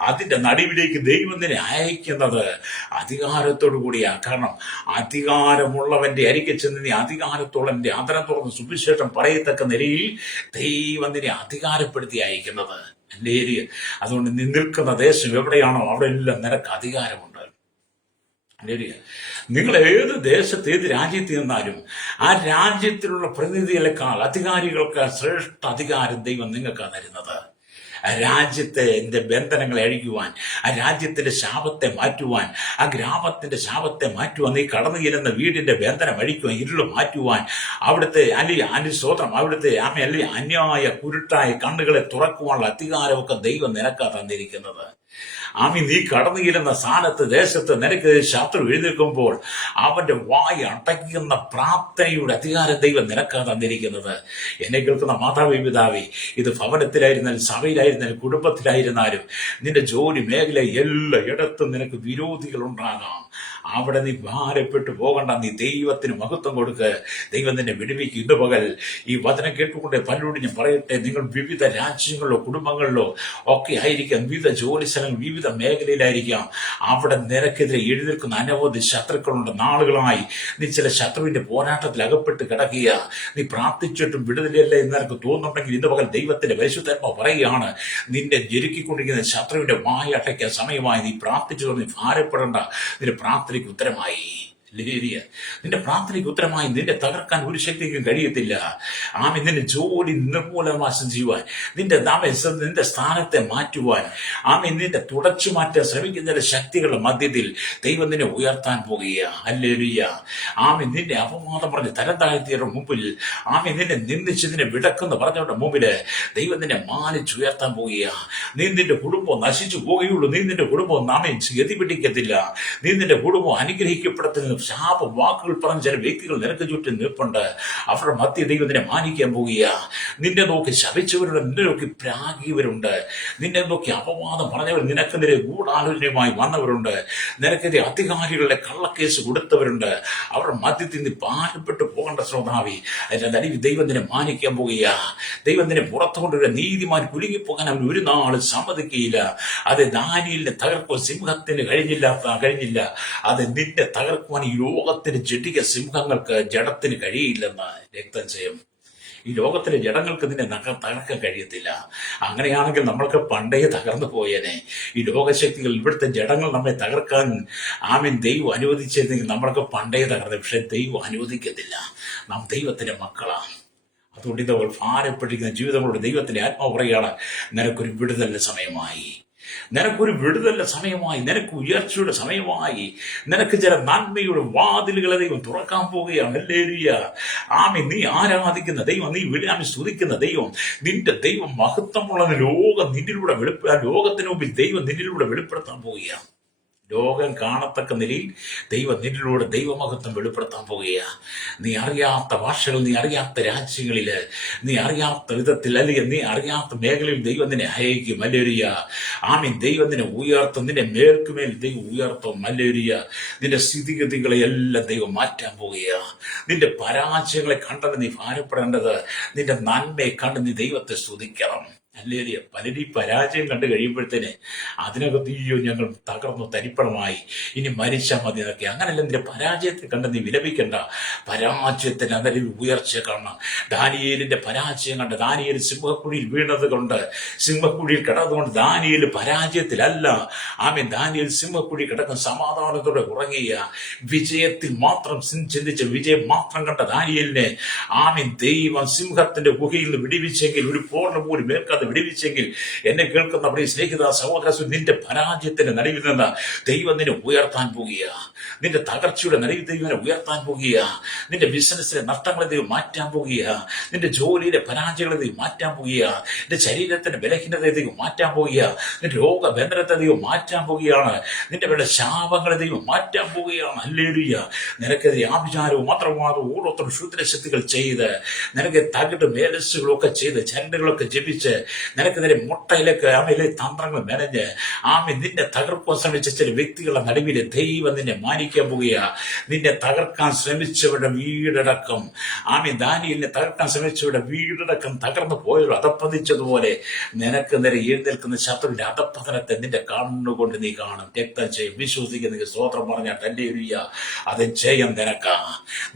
അതിന്റെ നടുവിലേക്ക് ദൈവം നിന്നെ അയക്കുന്നത് അധികാരത്തോടു കൂടിയാ. കാരണം അധികാരമുള്ളവന്റെ അരികെ ചെന്ന് നീ അധികാരത്തോളന്റെ അതരം തുറന്ന് സുവിശേഷം പറയത്തക്ക നിലയിൽ ദൈവം നിന്നെ അധികാരപ്പെടുത്തി അയക്കുന്നത്. അല്ലേ? അതുകൊണ്ട് നീ നിൽക്കുന്ന ദേശം എവിടെയാണോ അവിടെ എല്ലാം നിനക്ക് അധികാരമുണ്ട്. നിങ്ങൾ ഏത് ദേശത്ത്, ഏത് രാജ്യത്ത് നിന്നാലും ആ രാജ്യത്തിലുള്ള പ്രതിനിധികളെക്കാൾ, അധികാരികൾക്ക് ശ്രേഷ്ഠ അധികാരം ദൈവം നിങ്ങൾക്കാണ് തരുന്നത്. ആ രാജ്യത്തിന്റെ ബന്ധനങ്ങളെ അഴിക്കുവാൻ, ആ രാജ്യത്തിന്റെ ശാപത്തെ മാറ്റുവാൻ, ആ ഗ്രാമത്തിന്റെ ശാപത്തെ മാറ്റുവാൻ, നീ കടന്നു ചെല്ലുന്ന വീടിന്റെ ബന്ധനം അഴിക്കുവാൻ, ഇരുള് മാറ്റുവാൻ, അവിടുത്തെ അനുസ്തോത്രം, അവിടുത്തെ അന്യായ കുരുട്ടായ കണ്ണുകളെ തുറക്കുവാനുള്ള അധികാരമൊക്കെ ദൈവം നിനക്കാ തന്നിരിക്കുന്നത്. ആമി, നീ കടന്നു ചെല്ലുന്ന സ്ഥാനത്ത്, ദേശത്ത് നിനക്ക് ശത്രു എഴുന്നേൽക്കുമ്പോൾ അവന്റെ വായ അടയ്ക്കുന്ന പ്രാർത്ഥനയുടെ അധികാരം ദൈവം നിനക്കാ തന്നിരിക്കുന്നത്. എന്നെ കേൾക്കുന്ന മാതാവേ, പിതാവേ, ഇത് ഭവനത്തിലായിരുന്നാലും, സഭയിലായിരുന്നാലും, കുടുംബത്തിലായിരുന്നാലും, നിന്റെ ജോലി മേഖല എല്ലായിടത്തും നിനക്ക് വിരോധികൾ ഉണ്ടാകാം. അവിടെ നീ ഭാരപ്പെട്ടു പോകണ്ട. നീ ദൈവത്തിന് മഹത്വം കൊടുക്ക്. ദൈവം നിന്നെ വിടുവിക്കും. ഇന്ന് പകൽ ഈ വചനം കേട്ടുകൊണ്ട് പലരോട് ഞാൻ പറയട്ടെ, നിങ്ങൾ വിവിധ രാജ്യങ്ങളിലോ കുടുംബങ്ങളിലോ ഒക്കെ ആയിരിക്കാം, വിവിധ ജോലി സ്ഥലങ്ങൾ, വിവിധ മേഖലയിലായിരിക്കാം. അവിടെ നിനക്കെതിരെ എഴുന്നേൽക്കുന്ന അനവധി ശത്രുക്കളുണ്ട്. നാളുകളായി നീ ചില ശത്രുവിന്റെ പോരാട്ടത്തിൽ അകപ്പെട്ട് കിടക്കുക. നീ പ്രാർത്ഥിച്ചിട്ടും വിടുതലല്ല എന്ന് നിനക്ക് തോന്നുന്നുണ്ടെങ്കിൽ ഇന്ന് പകൽ ദൈവത്തിന്റെ പരിശുദ്ധാത്മാവ് പറയുകയാണ്, നിന്നെ ഞെരുക്കിക്കൊണ്ടിരിക്കുന്ന ശത്രുവിന്റെ വായ അടയ്ക്കാൻ സമയമായി. നീ പ്രാർത്ഥിച്ചു, നീ ഭാരപ്പെടേണ്ട. നിന്റെ പ്രാർത്ഥനയ്ക്ക് ഉത്തരമായി. നിന്റെ പ്രാർത്ഥനയ്ക്ക് ഉത്തരമായി. നിന്നെ തകർക്കാൻ ഒരു ശക്തിക്കും കഴിയത്തില്ല. ആമി, നിന്റെ ജോലി നിർമൂലനാശം ചെയ്യുവാൻ, നിന്റെ സ്ഥാനത്തെ മാറ്റുവാൻ, ആമി, നിന്റെ തുടച്ചു മാറ്റാൻ ശ്രമിക്കുന്ന ശക്തികളുടെ മധ്യത്തിൽ ദൈവം നിന്നെ ഉയർത്താൻ പോകുക. ഹല്ലേലൂയ. ആമി, നിന്നെ അപവാദം പറഞ്ഞ് തരം താഴ്ത്തിയവരുടെ മുമ്പിൽ, ആമി, നിന്നെ നിന്ദിച്ച് നിന്നെ വിടക്കെന്ന് പറഞ്ഞവരുടെ മുമ്പില് ദൈവം നിന്നെ മാനിച്ചുയർത്താൻ പോകുക. നീ നിന്റെ കുടുംബം നശിച്ചു പോകുകയുള്ളൂ. നീ നിന്റെ കുടുംബം ഗതിപിടിക്കത്തില്ല. നീ നിന്റെ കുടുംബം അനുഗ്രഹിക്കപ്പെടത്തില്ല. ശാപ വാക്കുകൾ പറഞ്ഞ ചില വ്യക്തികൾ നിനക്ക് ചുറ്റും നിൽപ്പുണ്ട്. അവരുടെ മധ്യ ദൈവം നിന്നെ മാനിക്കാൻ പോകുക. നിന്നെ നോക്കി ശപിച്ചവരുണ്ട്, നിന്നെ നോക്കി പ്രാഗിയവരുണ്ട്, നിന്നെ നോക്കി അപവാദം പറഞ്ഞവർ, നിനക്കെതിരെ ഗൂഢാലോചനയുമായി വന്നവരുണ്ട്, നിനക്കെതിരെ അധികാരികളുടെ കള്ളക്കേസ് കൊടുത്തവരുണ്ട്. അവരുടെ മധ്യത്തിൽ നിന്ന് ഭാരപ്പെട്ടു പോകേണ്ട ശ്രോതാവി, അതിന്റെ നടുവിൽ ദൈവം നിന്നെ മാനിക്കാൻ പോകുക. ദൈവം നിന്നെ പുറത്തു കൊണ്ടുവരുന്ന നീതിമാൻ കുലുങ്ങിപ്പോകാൻ അവൻ ഒരു നാളും സമ്മതിക്കുകയില്ല. അത് ദാനിയേലിനെ തകർക്കുവാൻ സിംഹത്തിന് കഴിഞ്ഞില്ല. അത് നിന്നെ തകർക്കുവാൻ ഈ ലോകത്തിന് ജഡിക സിംഹങ്ങൾക്ക്, ജഡത്തിന് കഴിയില്ലെന്ന് രക്തജയം. ഈ ലോകത്തിലെ ജഡങ്ങൾക്ക് നിന്നെ തകർക്കാൻ കഴിയത്തില്ല. അങ്ങനെയാണെങ്കിൽ നമ്മൾക്ക് പണ്ടേ തകർന്നു പോയേനെ. ഈ ലോകശക്തികൾ, ഇവിടുത്തെ ജഡങ്ങൾ നമ്മെ തകർക്കാൻ ദൈവം അനുവദിച്ചിരുന്നെങ്കിൽ നമ്മൾക്ക് പണ്ടേ തകർന്നു. പക്ഷെ ദൈവം അനുവദിക്കത്തില്ല. നാം ദൈവത്തിന്റെ മക്കളാണ്. അതുകൊണ്ട് ഇതവൾ ഭാരപ്പെട്ടിരിക്കുന്ന ജീവിതങ്ങളോട് ദൈവത്തിന്റെ ആത്മാവ് പറയുകയാണ്, നിനക്കൊരു വിടുതലിന്റെ സമയമായി. നിനക്കൊരു വിടുതലിന്റെ സമയമായി, നിനക്ക് ഉയർച്ചയുടെ സമയമായി, നിനക്ക് ചില നന്മയുടെ വാതിലുകളെ ദൈവം തുറക്കാൻ പോവുകയാണ്. ഹല്ലേലൂയ. ആമേൻ. നീ ആരാധിക്കുന്ന ദൈവം, നീ സ്തുതിക്കുന്ന ദൈവം, നിന്റെ ദൈവം മഹത്വമുള്ള ലോകത്തിന് മുമ്പിൽ ദൈവം നിന്നിലൂടെ വെളിപ്പെടുത്താൻ പോവുകയാണ്. ലോകം കാണത്തക്ക നിലയിൽ ദൈവം നിന്നിലൂടെ ദൈവമഹത്വം വെളിപ്പെടുത്താൻ പോകുകയാണ്. നീ അറിയാത്ത ഭാഷകൾ, നീ അറിയാത്ത രാജ്യങ്ങളിൽ, നീ അറിയാത്ത വിധത്തിൽ, അല്ലെങ്കിൽ നീ അറിയാത്ത മേഖലയിൽ ദൈവം നിന്നെ അയക്കും. ഹല്ലേലൂയ. ആമേൻ. ദൈവം നിന്നെ ഉയർത്തും, നിന്റെ മേൽക്കുമേൽ ദൈവം ഉയർത്തും. ഹല്ലേലൂയ. നിന്റെ സ്ഥിതിഗതികളെ എല്ലാം ദൈവം മാറ്റാൻ പോകുകയാണ്. നിന്റെ പരാജയങ്ങളെ കണ്ടത് നീ ഭാരപ്പെടേണ്ടത്, നിന്റെ നന്മയെ കണ്ട് നീ ദൈവത്തെ സ്തുതിക്കണം. ഹല്ലേലൂയ. പലരും ഈ പരാജയം കണ്ടു കഴിയുമ്പോഴത്തേന് അതിനകത്ത് ഞങ്ങൾ തകർന്നു തരിപ്പണമായി, ഇനി മരിച്ചാൽ മതി എന്നൊക്കെ. അങ്ങനല്ല, നിന്റെ പരാജയത്തെ കണ്ട് നീ വിലപിക്കണ്ട. പരാജയത്തിന് അതിൽ ഉയർച്ച കാണണം. ദാനിയേലിന്റെ പരാജയം കണ്ട്, ദാനിയേൽ സിംഹക്കുഴിയിൽ വീണത് കൊണ്ട്, സിംഹക്കുഴിയിൽ കിടന്നുകൊണ്ട് ദാനിയേൽ പരാജയത്തിലല്ല. ആമേൻ. ദാനിയേൽ സിംഹക്കുഴി കിടക്കുന്ന സമാധാനത്തോടെ ഉറങ്ങിയ, വിജയത്തിൽ മാത്രം ചിന്തിച്ച, വിജയം മാത്രം കണ്ട ദാനിയേലിനെ ആമേൻ ദൈവം സിംഹത്തിന്റെ ഗുഹയിൽ നിന്ന് വിടിവിച്ചെങ്കിൽ, ഒരു പൂർണ്ണ പോലും മേൽക്കാതെ വിടിവിച്ചെങ്കിൽ, എന്നെ കേൾക്കുന്ന പ്രിയ സ്നേഹിത സഹോദര, നിന്റെ പരാജയത്തിന്റെ നടുവിൽ നിന്ന് ദൈവം നിന്നെ ഉയർത്താൻ പോകുക. നിന്റെ തകർച്ചയുടെ നടുവിൽ ദൈവം ഉയർത്താൻ പോകുക. നിന്റെ ബിസിനസ്സിലെ നഷ്ടങ്ങളെ ദൈവം മാറ്റാൻ പോകുക. നിന്റെ ജോലിയിലെ പരാജയങ്ങളെ ദൈവം മാറ്റാൻ പോകുക. നിന്റെ ശരീരത്തിന്റെ ബലഹീനതയെ ദൈവം മാറ്റാൻ പോകുക. നിന്റെ രോഗബന്ധനത്തെ ദൈവം മാറ്റാൻ പോകുകയാണ്. നിന്റെ വേണ്ട ശാപങ്ങളെ ദൈവം മാറ്റാൻ പോവുകയാണ്. ഹല്ലേലൂയ. നിനക്കെതിരെ ആഭിചാരവും മാത്രമാകും ഓരോരുത്തരും ക്ഷുദ്രശക്തികൾ ചെയ്ത്, നിനക്ക് തകിട് മേലസ്സുകളൊക്കെ ചെയ്ത്, ചരടുകളൊക്കെ ജപിച്ച്, നിനക്കെതിരെ മുട്ടയിലേക്ക് ആമയിലെ തന്ത്രങ്ങൾ മെനഞ്ഞ് നിന്നെ തകർക്കാൻ ശ്രമിച്ച ചില വ്യക്തികളുടെ നടുവിലെ ദൈവം നിന്നെ മാനിക്കാൻ പോവുക. നിന്നെ തകർക്കാൻ ശ്രമിച്ചവരുടെ വീടടക്കം, ദാനിയേലിനെ തകർക്കാൻ ശ്രമിച്ചവരുടെ വീടടക്കം തകർന്നു പോയവർ അധപ്പതിച്ചതുപോലെ നിനക്ക് നേരെ എഴുന്നേൽക്കുന്ന ശത്രുവിന്റെ അധപ്പതനത്തെ നിന്റെ കണ്ണുകൊണ്ട് നീ കാണും. രക്തം ചെയ്യും. വിശ്വസിക്കുന്ന സ്തോത്രം പറഞ്ഞാൽ ഹല്ലേലൂയ. അത് ജയം നിനക്കാ.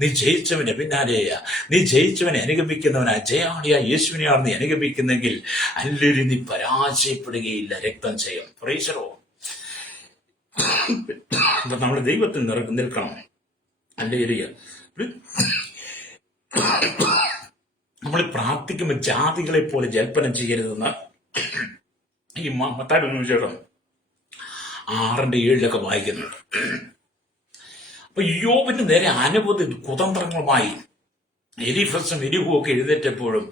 നീ ജയിച്ചവന്റെ പിന്നാലെയാ, നീ ജയിച്ചവനെ അനുഗമിക്കുന്നവനാ, ജയാളിയായ യേശുവിനെയാണ് നീ അനുഗമിക്കുന്നെങ്കിൽ അല്ലെങ്കിൽ നീ പരാജയപ്പെടുകയില്ല. രക്തം ചെയ്യും. പ്രൈസറോ. നമ്മൾ ദൈവത്തിൽ നിൽക്കണം. ഹല്ലേലൂയ. നമ്മൾ പ്രാർത്ഥിക്കുമ്പോൾ ജാതികളെ പോലെ ജൽപ്പനം ചെയ്യരുതെന്ന് ഈ മത്തായിയുടെ വിശേഷം 6:7 വായിക്കുന്നുണ്ട്. അപ്പൊ യോബിന് നേരെ അനവധി കുതന്ത്രങ്ങളുമായി എലീഫസും എലിഹുവും ഒക്കെ എഴുന്നേറ്റപ്പോഴും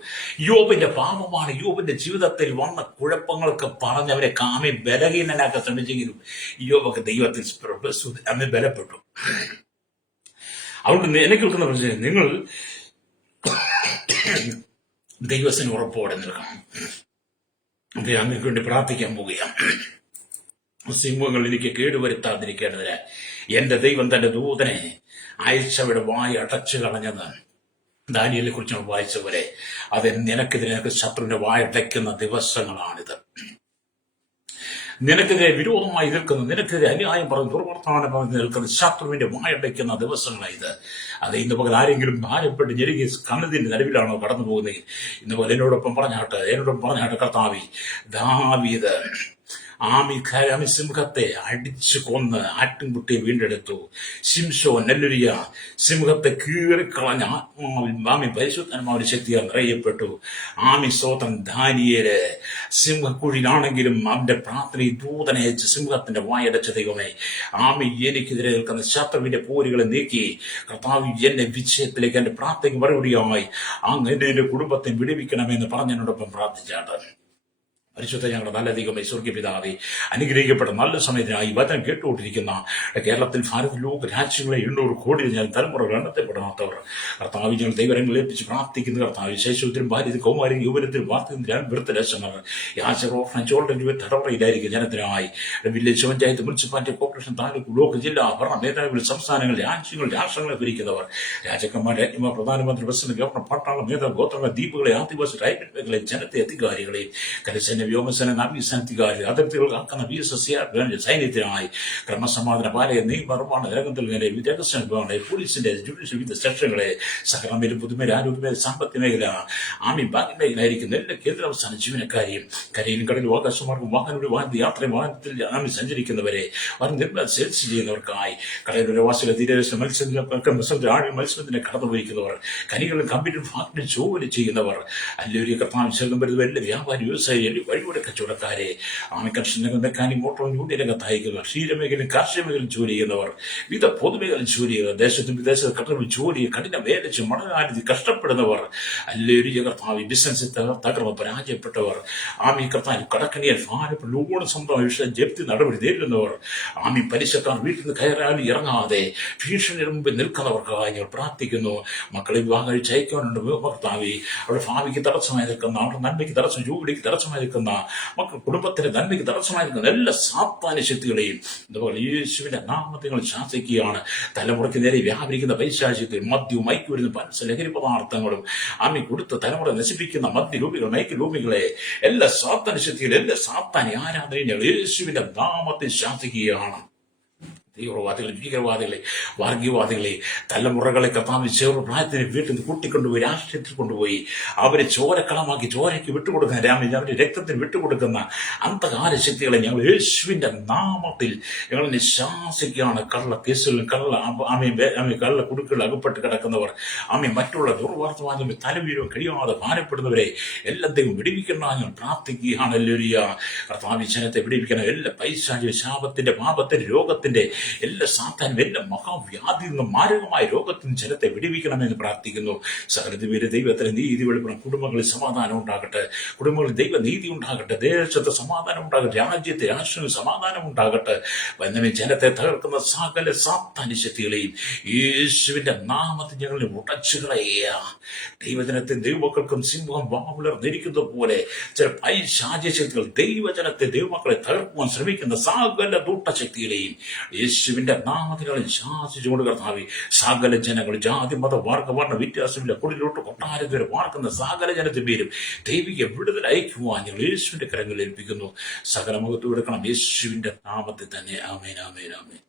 യോബിന്റെ പാപമാണ്, യോബിന്റെ ജീവിതത്തിൽ വന്ന കുഴപ്പങ്ങളൊക്കെ പറഞ്ഞ് അവരെ കാമി ബലഹീനനാക്കാൻ ശ്രമിച്ചെങ്കിലും യോബൊക്കെ ദൈവത്തിൽ അന്ന് ബലപ്പെട്ടു. അതുകൊണ്ട് എന്നെ കേൾക്കുന്ന പ്രശ്നം, നിങ്ങൾ ദൈവത്തിന് ഉറപ്പോടെ നിൽക്കണം. അങ്ങക്ക് വേണ്ടി പ്രാർത്ഥിക്കാൻ പോവുകയാണ്. സിംഹങ്ങൾ എനിക്ക് കേടുവരുത്താതിരിക്കേണ്ടതിന് എന്റെ ദൈവം തന്റെ ദൂതനെ അയച്ചവരുടെ വായ അടച്ചു കളഞ്ഞത് ദാനിയേലിനെ കുറിച്ച് നമ്മൾ വായിച്ച പോലെ അത് നിനക്കെതിരെ ശത്രുവിന്റെ വായടയ്ക്കുന്ന ദിവസങ്ങളാണിത്. നിനക്കെതിരെ വിരോധമായി നിൽക്കുന്ന, നിനക്കെതിരെ അന്യായം പറഞ്ഞ് ദുർവർത്തമാനം പറഞ്ഞ് നിൽക്കുന്ന ശത്രുവിന്റെ വായടയ്ക്കുന്ന ദിവസങ്ങളായത്. അത് ഇന്ന് പകൽ ആരെങ്കിലും ഭാരപ്പെട്ട് ഞെരുങ്ങി കണ്ണതിന്റെ നടുവിലാണോ കടന്നു പോകുന്നത്? ഇന്ന് പകൽ എന്നോടൊപ്പം പറഞ്ഞാട്ടെ കർത്താവേ, ദാവീദ് സിംഹത്തെ അടിച്ചു കൊന്ന് ആട്ടിൻകുട്ടിയെ വീണ്ടെടുത്തു. ശിംശോൻ ഹല്ലേലൂയ സിംഹത്തെ കീറിക്കളഞ്ഞ പരിശുദ്ധന്മാരുടെ ശക്തിയാൽ നിറയപ്പെട്ടു. സ്തോത്രം. ദാനിയേല് സിംഹക്കുഴിയിലാണെങ്കിലും അവന്റെ പ്രാർത്ഥനയിൽ ദൂതനയച്ച് സിംഹത്തിന്റെ വായടച്ച ദൈവമേ, എനിക്കെതിരെ നിൽക്കുന്ന ശത്രുവിന്റെ പോരുകളെ നീക്കി കർത്താവ് എന്നെ വിജയത്തിലേക്ക്, എന്റെ പ്രാർത്ഥനയ്ക്ക് മറുപടിയായി എന്റെ കുടുംബത്തെ വിടുവിക്കണമെന്ന് പറഞ്ഞതിനോടൊപ്പം പ്രാർത്ഥിച്ചാണ്. പരിശുദ്ധ ഞങ്ങളുടെ നല്ല ദൈവമേ, സ്വർഗീയ പിതാവേ, അനുഗ്രഹിക്കപ്പെട്ട നല്ല സമയത്തിനായി വചനം കേട്ടുകൊണ്ടിരിക്കുന്ന കേരളത്തിൽ, ഭാരത ലോക രാജ്യങ്ങളെ 800 കോടി ഞാൻ തലമുറകൾ എണ്ണത്തിൽപ്പെടാത്തവർ കർത്താവ് ഞങ്ങൾ ദൈവരങ്ങളിൽ ഏൽപ്പിച്ച് പ്രാർത്ഥിക്കുന്ന കർത്താവ് ശൈശവത്തിലും ഭാര്യത്തിലും കൗമാരിലും യുവനത്തിലും വാർത്തയും വൃത്തരശമർ തടവറയിലായിരിക്കും ജനത്തിനായി village panchayat, municipality, corporation, taluk, block, ജില്ലാ ഭരണ മേധാവികൾ, സംസ്ഥാനങ്ങൾ, രാഷ്ട്രങ്ങളെ ഭരിക്കുന്നവർ, രാജാക്കന്മാർ, രാജ്ഞിമാർ, പ്രധാനമന്ത്രി, പ്രസിഡന്റ്, ഗവർണർ, പട്ടാളം, മേധാവ്, ഗോത്രങ്ങൾ, ദ്വീപുകളെ, ആദിവാസി ട്രൈബൽ മേഖലയെ, ജനത്തെ, അധികാരികളെയും, കരസേന, വ്യോമസേന, നാവികസേനാധികാരി, അതിർത്തികൾ കാക്കുന്ന BSS സൈന്യത്തിനായി, ക്രമസമാധാന പാലയ, നിയമനിർമ്മാണ രംഗത്തിൽ രഹസ്യ വിഭാഗങ്ങളെ, പോലീസിന്റെ ജുഡീഷ്യൽ വിവിധ സെക്ഷനുകളെ, സഹകരണ, പുതുമേഖല, ആരോഗ്യമേഖല, സാമ്പത്തിക മേഖല, ബാങ്ക് മേഖലയായിരിക്കുന്ന എല്ലാ കേന്ദ്രാവസ്ഥാന ജീവനക്കാരെയും, കരയിലും കടലും ആകാശമാർഗം വാഹനങ്ങളുടെ യാത്രയും വാഹനത്തിൽ സഞ്ചരിക്കുന്നവരെ, നിർമ്മല സെയിൽസ് ചെയ്യുന്നവർക്കായി, കടലിലെ വാസികളെ, തീരദേശ മത്സ്യത്തിന് ആഴി മത്സ്യത്തിന് കടന്നുപോയിരിക്കുന്നവർ, കനികളും കമ്പ്യൂട്ടർ ഫാക്ടറി ജോലി ചെയ്യുന്നവർ, അല്ലെങ്കിൽ കർത്താവ് വരുന്ന എല്ലാ വ്യാപാരി, വ്യവസായി, വഴിയുടെ കച്ചവടക്കാരെ, കർഷക മെക്കാനിക് മോട്ടോർ യൂണിയൻ രംഗത്ത് അയക്കുന്നവർ, ക്ഷീരമേഖലയും കാർഷിക മേഖലയും ജോലി ചെയ്യുന്നവർ, വിവിധ പൊതുമേഖലയിൽ ജോലി ചെയ്യുന്നവർ, ദേശത്തും വിദേശ കട്ടറിൽ ജോലി കഠിന വേദിച്ച് മണകാലത്തിൽ കഷ്ടപ്പെടുന്നവർ, അല്ലേരിയ കർത്താവ് ബിസിനസ് തകർന്ന് പരാജയപ്പെട്ടവർ, കർത്താവ് കടക്കണിയാൽ ഭാരപ്പെട്ട ലോകോട് സ്വന്തം വിഷയം ജപ്തി നടപടി നേരിടുന്നവർ, പലിശക്കാർ വീട്ടിൽ നിന്ന് കയറാനും ഇറങ്ങാതെ ഭീഷണിയുടെ മുമ്പിൽ നിൽക്കുന്നവർക്കായി ഞങ്ങൾ പ്രാർത്ഥിക്കുന്നു. മക്കളെ വിവാഹം കഴിച്ച് അയക്കാനുണ്ട് കർത്താവേ, അവരുടെ ഭാവിക്ക് തടസ്സമായി നിൽക്കുന്ന, അവരുടെ നന്മയ്ക്ക് തടസ്സം, ജോലിക്ക് തടസ്സമായി നിൽക്കുന്ന, മക്കൾ കുടുംബത്തിന്റെ നന്മയ്ക്ക് തടസ്സമായി നിൽക്കുന്ന എല്ലാ സാത്താന്യ ശക്തികളെയും ഇതുപോലെ യേശുവിന്റെ നാമത്തിൽ ശാസിക്കുകയാണ്. തലമുറയ്ക്ക് നേരെ വ്യാപരിക്കുന്ന പൈശാചിത്വം, മദ്യവും മയക്കുമരുന്നും പല ലഹരി പദാർത്ഥങ്ങളും കൊടുത്ത തലമുറ നശിപ്പിക്കുന്ന മദ്യരൂപികൾ, മയക്കുരൂപികളെ, എല്ലാ സാത്താന്യ ശക്തികളും, എല്ലാ സാത്താന്യ ആരാധനയും ഞങ്ങൾ യേശുവിന്റെ നാമത്തിൽ ശാസിക്കുകയാണ്. തീവ്രവാദികളെ, ഭീകരവാദികളെ, വർഗീയവാദികളെ, തലമുറകളെ കർത്താവ് ചെറുപ്രായത്തിന് വീട്ടിൽ നിന്ന് കൂട്ടിക്കൊണ്ടുപോയി രാഷ്ട്രീയത്തിൽ കൊണ്ടുപോയി അവരെ ചോരക്കളമാക്കി ചോരയ്ക്ക് വിട്ടുകൊടുക്കുന്ന, അവരുടെ രക്തത്തിന് വിട്ടുകൊടുക്കുന്ന അന്ധകാര ശക്തികളെ ഞങ്ങൾ യേശുവിന്റെ നാമത്തിൽ ഞങ്ങൾ ശാസിക്കുകയാണ്. കള്ള കേസുകളിലും കള്ള കുടുക്കുകളിൽ അകപ്പെട്ട് കിടക്കുന്നവർ, മറ്റുള്ള ദുർവാർത്തമാനും തലവീരവും കഴിയാതെ ഭാരപ്പെടുന്നവരെ എല്ലാം ദൈവം വിടിവിക്കുന്ന ഞങ്ങൾ പ്രാർത്ഥിക്കുകയാണ്. കർത്താവ് ജനത്തെ വിടിവിക്കണം. എല്ലാ പൈശാചിക ശാപത്തിന്റെ, പാപത്തിന്റെ, രോഗത്തിന്റെ, എല്ലാ സാത്താനും, എല്ലാ മഹാവ്യാധിയിൽ നിന്നും, മാരകമായ രോഗത്തിൽ നിന്ന് ജനത്തെ വിടിവിക്കണമെന്ന് പ്രാർത്ഥിക്കുന്നു. സകലതുപേര് ദൈവത്തിന് നീതി വെളിപ്പെടണം. കുടുംബങ്ങളിൽ സമാധാനം ഉണ്ടാകട്ടെ, കുടുംബങ്ങളിൽ ദൈവനീതി ഉണ്ടാകട്ടെ, ദേശത്ത് സമാധാനം ഉണ്ടാകട്ടെ, രാജ്യത്തെ രാഷ്ട്രീയ സമാധാനം ഉണ്ടാകട്ടെ. ജനത്തെ തകർക്കുന്ന സകല സാത്താന്യ ശക്തികളെയും യേശുവിന്റെ നാമത്തിൽ ഞങ്ങൾ ഉടച്ചുകളയ. ദൈവജനത്തെ ദൈവമക്കൾക്കും സിംഹം വാവുലർന്നിരിക്കുന്നത് പോലെ ചില പൈശാചിക ശക്തികൾ ദൈവജനത്തെ, ദൈവമക്കളെ തകർക്കുവാൻ ശ്രമിക്കുന്ന സകല ദൂട്ടശക്തികളെയും യേശുവിന്റെ നാമത്തിനാണ് ശാസിച്ചുകൊണ്ട് കർത്താവേ, സകല ജനങ്ങൾ, ജാതി മത വർഗവർണ്ണ വ്യത്യാസമില്ല, കുടിലോട്ട് കൊട്ടാരം വരെ വാർക്കുന്ന സകല ജനത്തിന്റെ പേരും ദൈവിക വിടുതൽ അയക്കുവാൻ ഞങ്ങൾ യേശുവിന്റെ കരങ്ങളിൽ ഏൽപ്പിക്കുന്നു. സകല മുഖത്ത് കൊടുക്കണം യേശുവിന്റെ നാമത്തിൽ തന്നെ. ആമേൻ, ആമേൻ, ആമേൻ.